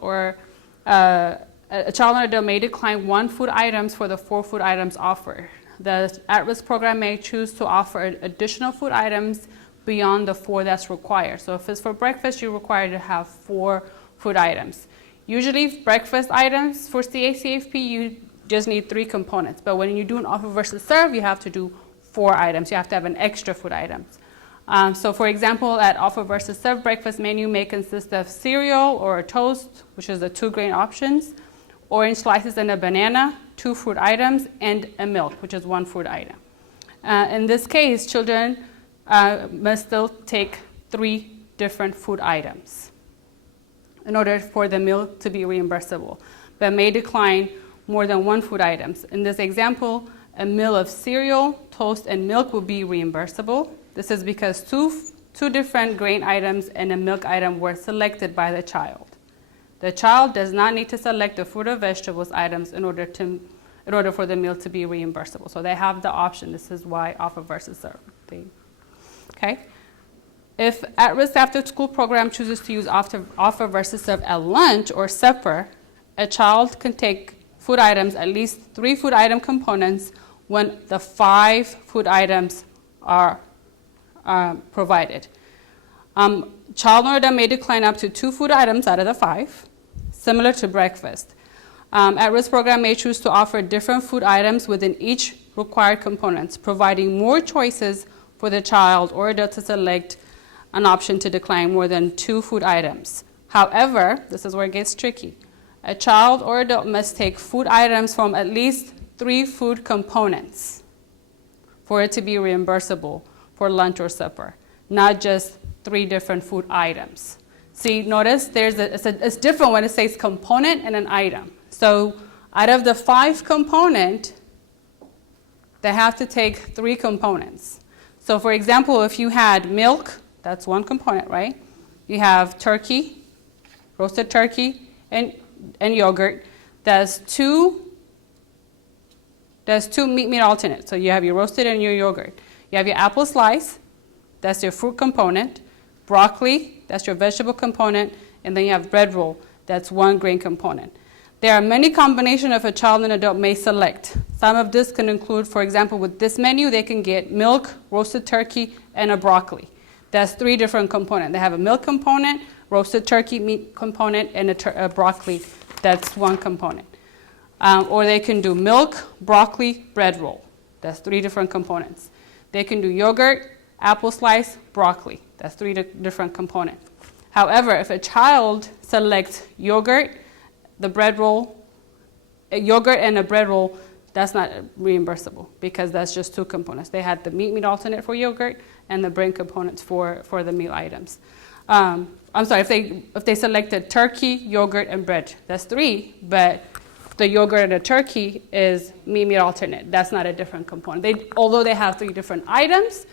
and adult may decline 1 food items for the 4 food items offered. The at-risk program may choose to offer additional food items beyond the 4 that's required. So if it's for breakfast, you're required to have 4 food items. Usually breakfast items for CACFP, you just need 3 components. But when you do an offer versus serve, you have to do 4 items. You have to have an extra food items. So for example, at offer versus serve, breakfast menu may consist of cereal or a toast, which is the 2 grain options, orange slices and a banana, 2 food items, and a milk, which is 1 food item. In this case, children must still take 3 different food items in order for the meal to be reimbursable, but may decline more than 1 food items. In this example, a meal of cereal, toast, and milk will be reimbursable. This is because two different grain items and a milk item were selected by the child. The child does not need to select the fruit or vegetables items in order for the meal to be reimbursable. So they have the option. This is why offer versus serve. Okay. If at-risk after-school program chooses to use offer versus serve at lunch or supper, a child can take food items, at least 3 food item components, when the 5 food items are provided. Child or adult may decline up to 2 food items out of the 5, similar to breakfast. At-risk program may choose to offer different food items within each required components, providing more choices for the child or adult to select an option to decline more than 2 food items. However, this is where it gets tricky. A child or adult must take food items from at least 3 food components for it to be reimbursable for lunch or supper, not just 3 different food items. See, notice it's different when it says component and an item. So out of the 5 component, they have to take 3 components. So for example, if you had milk, that's 1 component, right? You have turkey, roasted turkey, and yogurt. That's two meat alternates. So you have your roasted and your yogurt. You have your apple slice, that's your fruit component. Broccoli, that's your vegetable component. And then you have bread roll, that's 1 grain component. There are many combinations of a child and adult may select. Some of this can include, for example, with this menu, they can get milk, roasted turkey, and a broccoli. That's 3 different components. They have a milk component, roasted turkey meat component, and a broccoli. That's 1 component. Or they can do milk, broccoli, bread roll. That's 3 different components. They can do yogurt, apple slice, broccoli. That's 3 different components. However, if a child selects yogurt, the bread roll, yogurt and a bread roll, that's not reimbursable because that's just 2 components. They had the meat alternate for yogurt and the bread components for the meal items. I'm sorry, if they selected turkey, yogurt, and bread, that's 3, but the yogurt and the turkey is meat alternate. That's not a different component. Although they have 3 different items,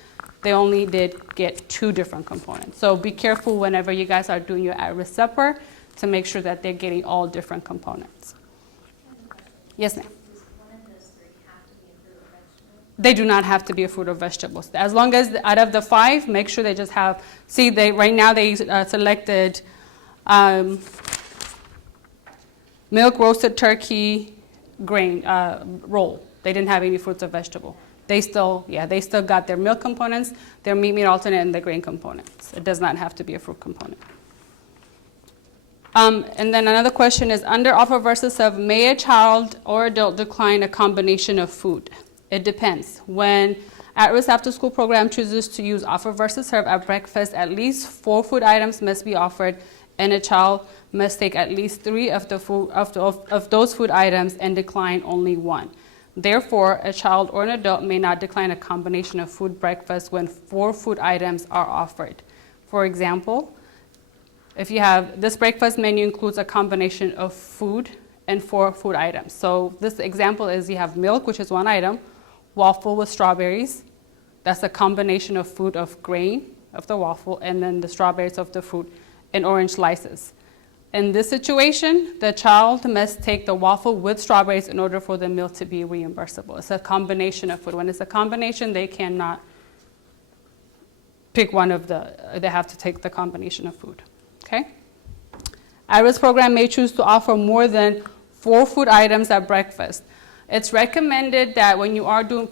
they only did get 2 different components. So be careful whenever you guys are doing your at-risk supper to make sure that they're getting all different components. Yes, ma'am? Does one of those 3 have to be a fruit or vegetable? They do not have to be a fruit or vegetables. As long as out of the 5, make sure they just have, right now they selected milk, roasted turkey, grain, roll. They didn't have any fruits or vegetable. They still got their milk components, their meat alternate, and the grain components. It does not have to be a fruit component. And then another question is, under offer versus serve, may a child or adult decline a combination of food? It depends. When at-risk after-school program chooses to use offer versus serve at breakfast, at least 4 food items must be offered, and a child must take at least 3 of those food items and decline only 1. Therefore, a child or an adult may not decline a combination of food breakfast when 4 food items are offered. For example, if you have this breakfast menu includes a combination of food and 4 food items. So this example is you have milk, which is 1 item, waffle with strawberries. That's a combination of food of grain of the waffle and then the strawberries of the fruit and orange slices. In this situation, the child must take the waffle with strawberries in order for the meal to be reimbursable. It's a combination of food. When it's a combination, they cannot pick they have to take the combination of food. Okay? At-risk program may choose to offer more than 4 food items at breakfast. It's recommended that when you are doing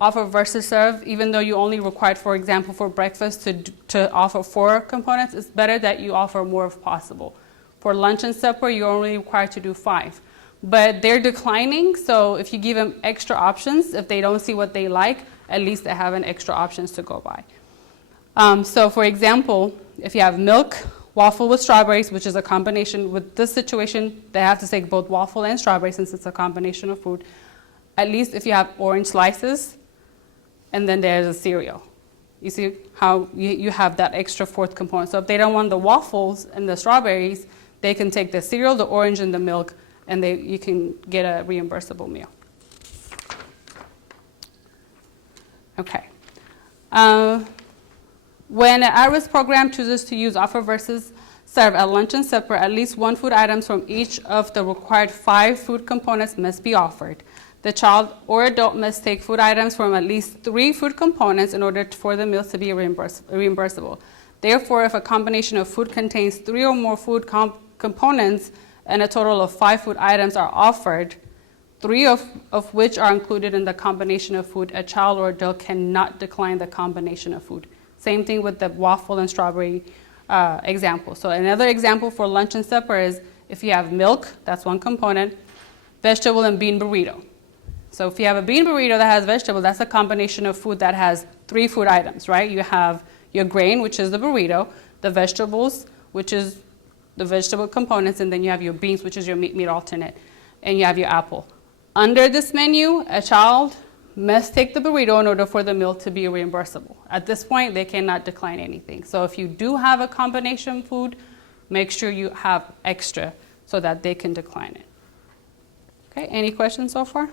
offer versus serve, even though you only required, for example, for breakfast to offer 4 components, it's better that you offer more if possible. For lunch and supper, you're only required to do 5. But they're declining, so if you give them extra options, if they don't see what they like, at least they have an extra options to go by. So for example, if you have milk, waffle with strawberries, which is a combination, with this situation, they have to take both waffle and strawberries since it's a combination of food. At least if you have orange slices, and then there's a cereal. You see how you have that extra 4th component. So if they don't want the waffles and the strawberries, they can take the cereal, the orange, and the milk, and you can get a reimbursable meal. Okay. When an at-risk program chooses to use offer versus serve at lunch and supper, at least 1 food items from each of the required 5 food components must be offered. The child or adult must take food items from at least 3 food components in order for the meals to be reimbursable. Therefore, if a combination of food contains 3 or more food components and a total of 5 food items are offered, 3 of which are included in the combination of food, a child or adult cannot decline the combination of food. Same thing with the waffle and strawberry example. So another example for lunch and supper is if you have milk, that's 1 component, vegetable and bean burrito. So if you have a bean burrito that has vegetable, that's a combination of food that has 3 food items, right? You have your grain, which is the burrito, the vegetables, which is the vegetable components, and then you have your beans, which is your meat alternate, and you have your apple. Under this menu, a child must take the burrito in order for the meal to be reimbursable. At this point, they cannot decline anything. So if you do have a combination food, make sure you have extra so that they can decline it. Okay, any questions so far?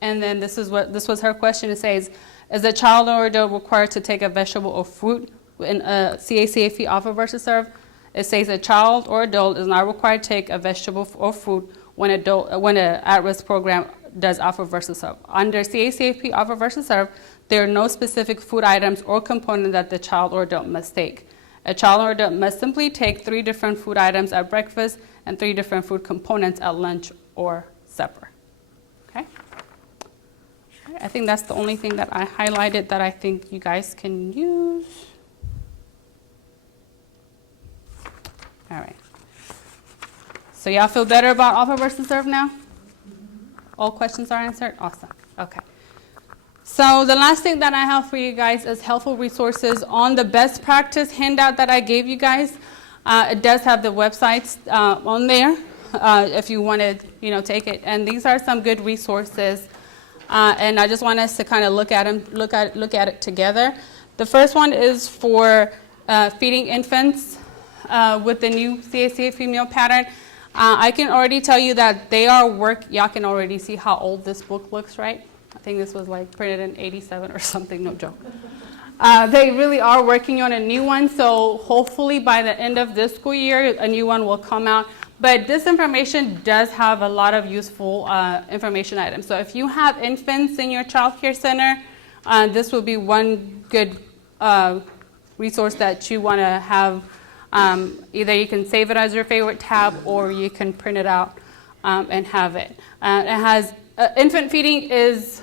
And then this was her question. It says, is a child or adult required to take a vegetable or fruit in a CACFP offer versus serve? It says a child or adult is not required to take a vegetable or fruit when an at-risk program does offer versus serve. Under CACFP offer versus serve, there are no specific food items or components that the child or adult must take. A child or adult must simply take 3 different food items at breakfast and 3 different food components at lunch or supper. Okay? I think that's the only thing that I highlighted that I think you guys can use. All right. So y'all feel better about offer versus serve now? All questions are answered? Awesome. Okay. So the last thing that I have for you guys is helpful resources on the best practice handout that I gave you guys. It does have the websites on there if you want to, take it. And these are some good resources. And I just want us to kind of look at it together. The first one is for feeding infants with the new CACFP meal pattern. I can already tell you that y'all can already see how old this book looks, right? I think this was like printed in 87 or something, no joke. They really are working on a new one, so hopefully by the end of this school year, a new one will come out. But this information does have a lot of useful information items. So if you have infants in your child care center, this will be one good resource that you want to have. Either you can save it as your favorite tab, or you can print it out and have it. It has infant feeding is.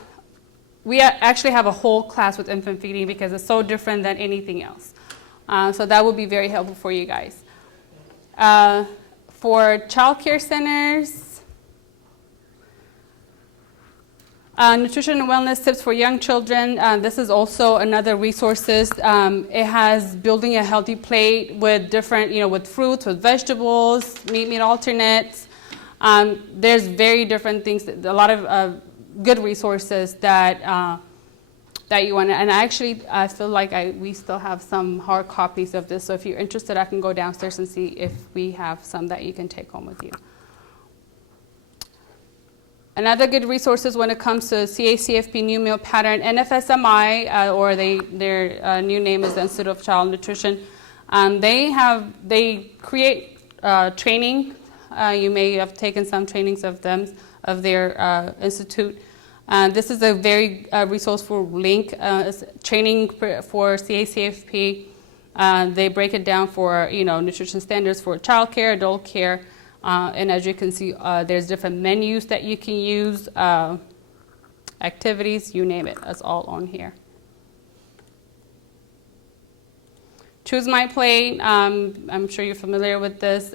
We actually have a whole class with infant feeding because it's so different than anything else. So that would be very helpful for you guys. For child care centers, nutrition and wellness tips for young children. This is also another resources. It has building a healthy plate with different, with fruits, with vegetables, meat alternates. There's very different things, a lot of good resources that you want to, and I feel like we still have some hard copies of this, so if you're interested, I can go downstairs and see if we have some that you can take home with you. Another good resources when it comes to CACFP new meal pattern, NFSMI, or their new name is the Institute of Child Nutrition. They create training. You may have taken some trainings of their institute. This is a very resourceful link. It's training for CACFP. They break it down for nutrition standards for child care, adult care, and as you can see, there's different menus that you can use, activities, you name it. It's all on here. Choose My Plate. I'm sure you're familiar with this.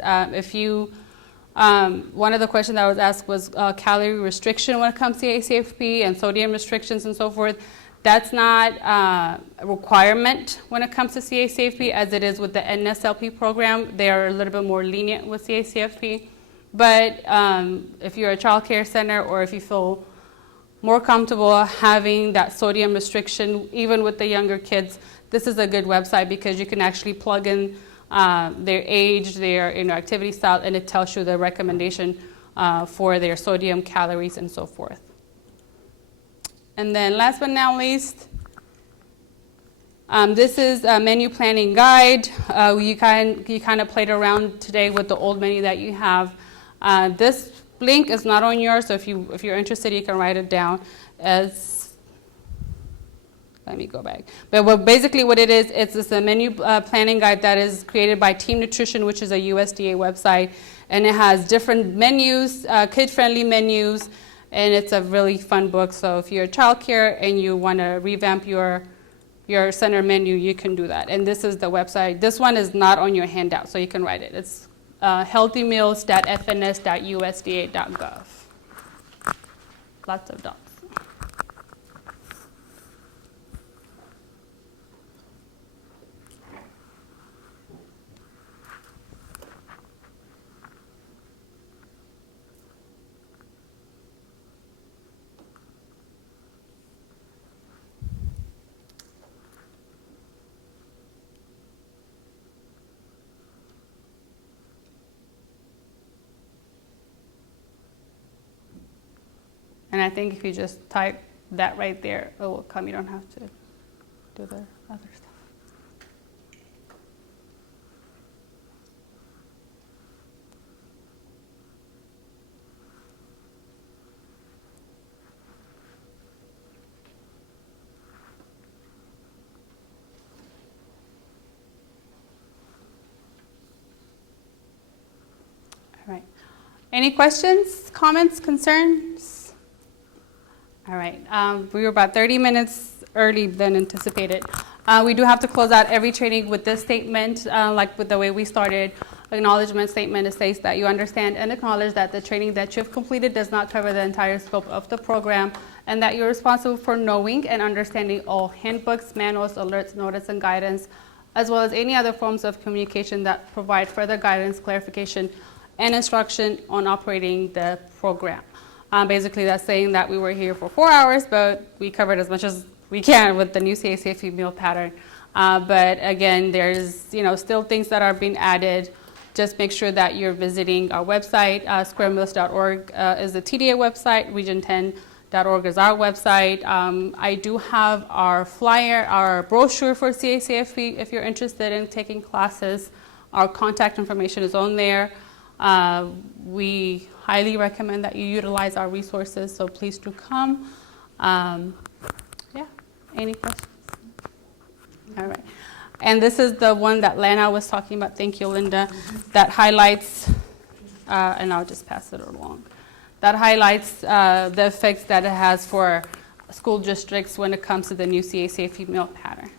One of the questions that was asked was calorie restriction when it comes to CACFP and sodium restrictions and so forth. That's not a requirement when it comes to CACFP as it is with the NSLP program. They are a little bit more lenient with CACFP. But if you're a child care center or if you feel more comfortable having that sodium restriction, even with the younger kids, this is a good website because you can actually plug in their age, their activity style, and it tells you the recommendation for their sodium, calories, and so forth. And then last but not least, this is a menu planning guide. You kind of played around today with the old menu that you have. This link is not on yours, so if you're interested, you can write it down. Let me go back. But basically what it is, it's a menu planning guide that is created by Team Nutrition, which is a USDA website. And it has different menus, kid-friendly menus, and it's a really fun book. So if you're a child care and you want to revamp your center menu, you can do that. And this is the website. This one is not on your handout, so you can write it. It's healthymeals.fns.usda.gov. Lots of dots. And I think if you just type that right there, it will come. You don't have to do the other stuff. All right. Any questions, comments, concerns? All right, we were about 30 minutes early than anticipated. We do have to close out every training with this statement, like with the way we started. Acknowledgement statement, it states that you understand and acknowledge that the training that you've completed does not cover the entire scope of the program, and that you're responsible for knowing and understanding all handbooks, manuals, alerts, notice, and guidance, as well as any other forms of communication that provide further guidance, clarification, and instruction on operating the program. Basically, that's saying that we were here for 4 hours, but we covered as much as we can with the new CACFP meal pattern. But again, there's still things that are being added just make sure that you're visiting our website. Squaremills.org is the TDA website. Region10.org is our website. I do have our flyer, our brochure for CACFP if you're interested in taking classes. Our contact information is on there. We highly recommend that you utilize our resources, so please do come. Yeah, any questions? All right. And this is the one that Lana was talking about. Thank you, Linda. That highlights, and I'll just pass it along. That highlights the effects that it has for school districts when it comes to the new CACFP meal pattern.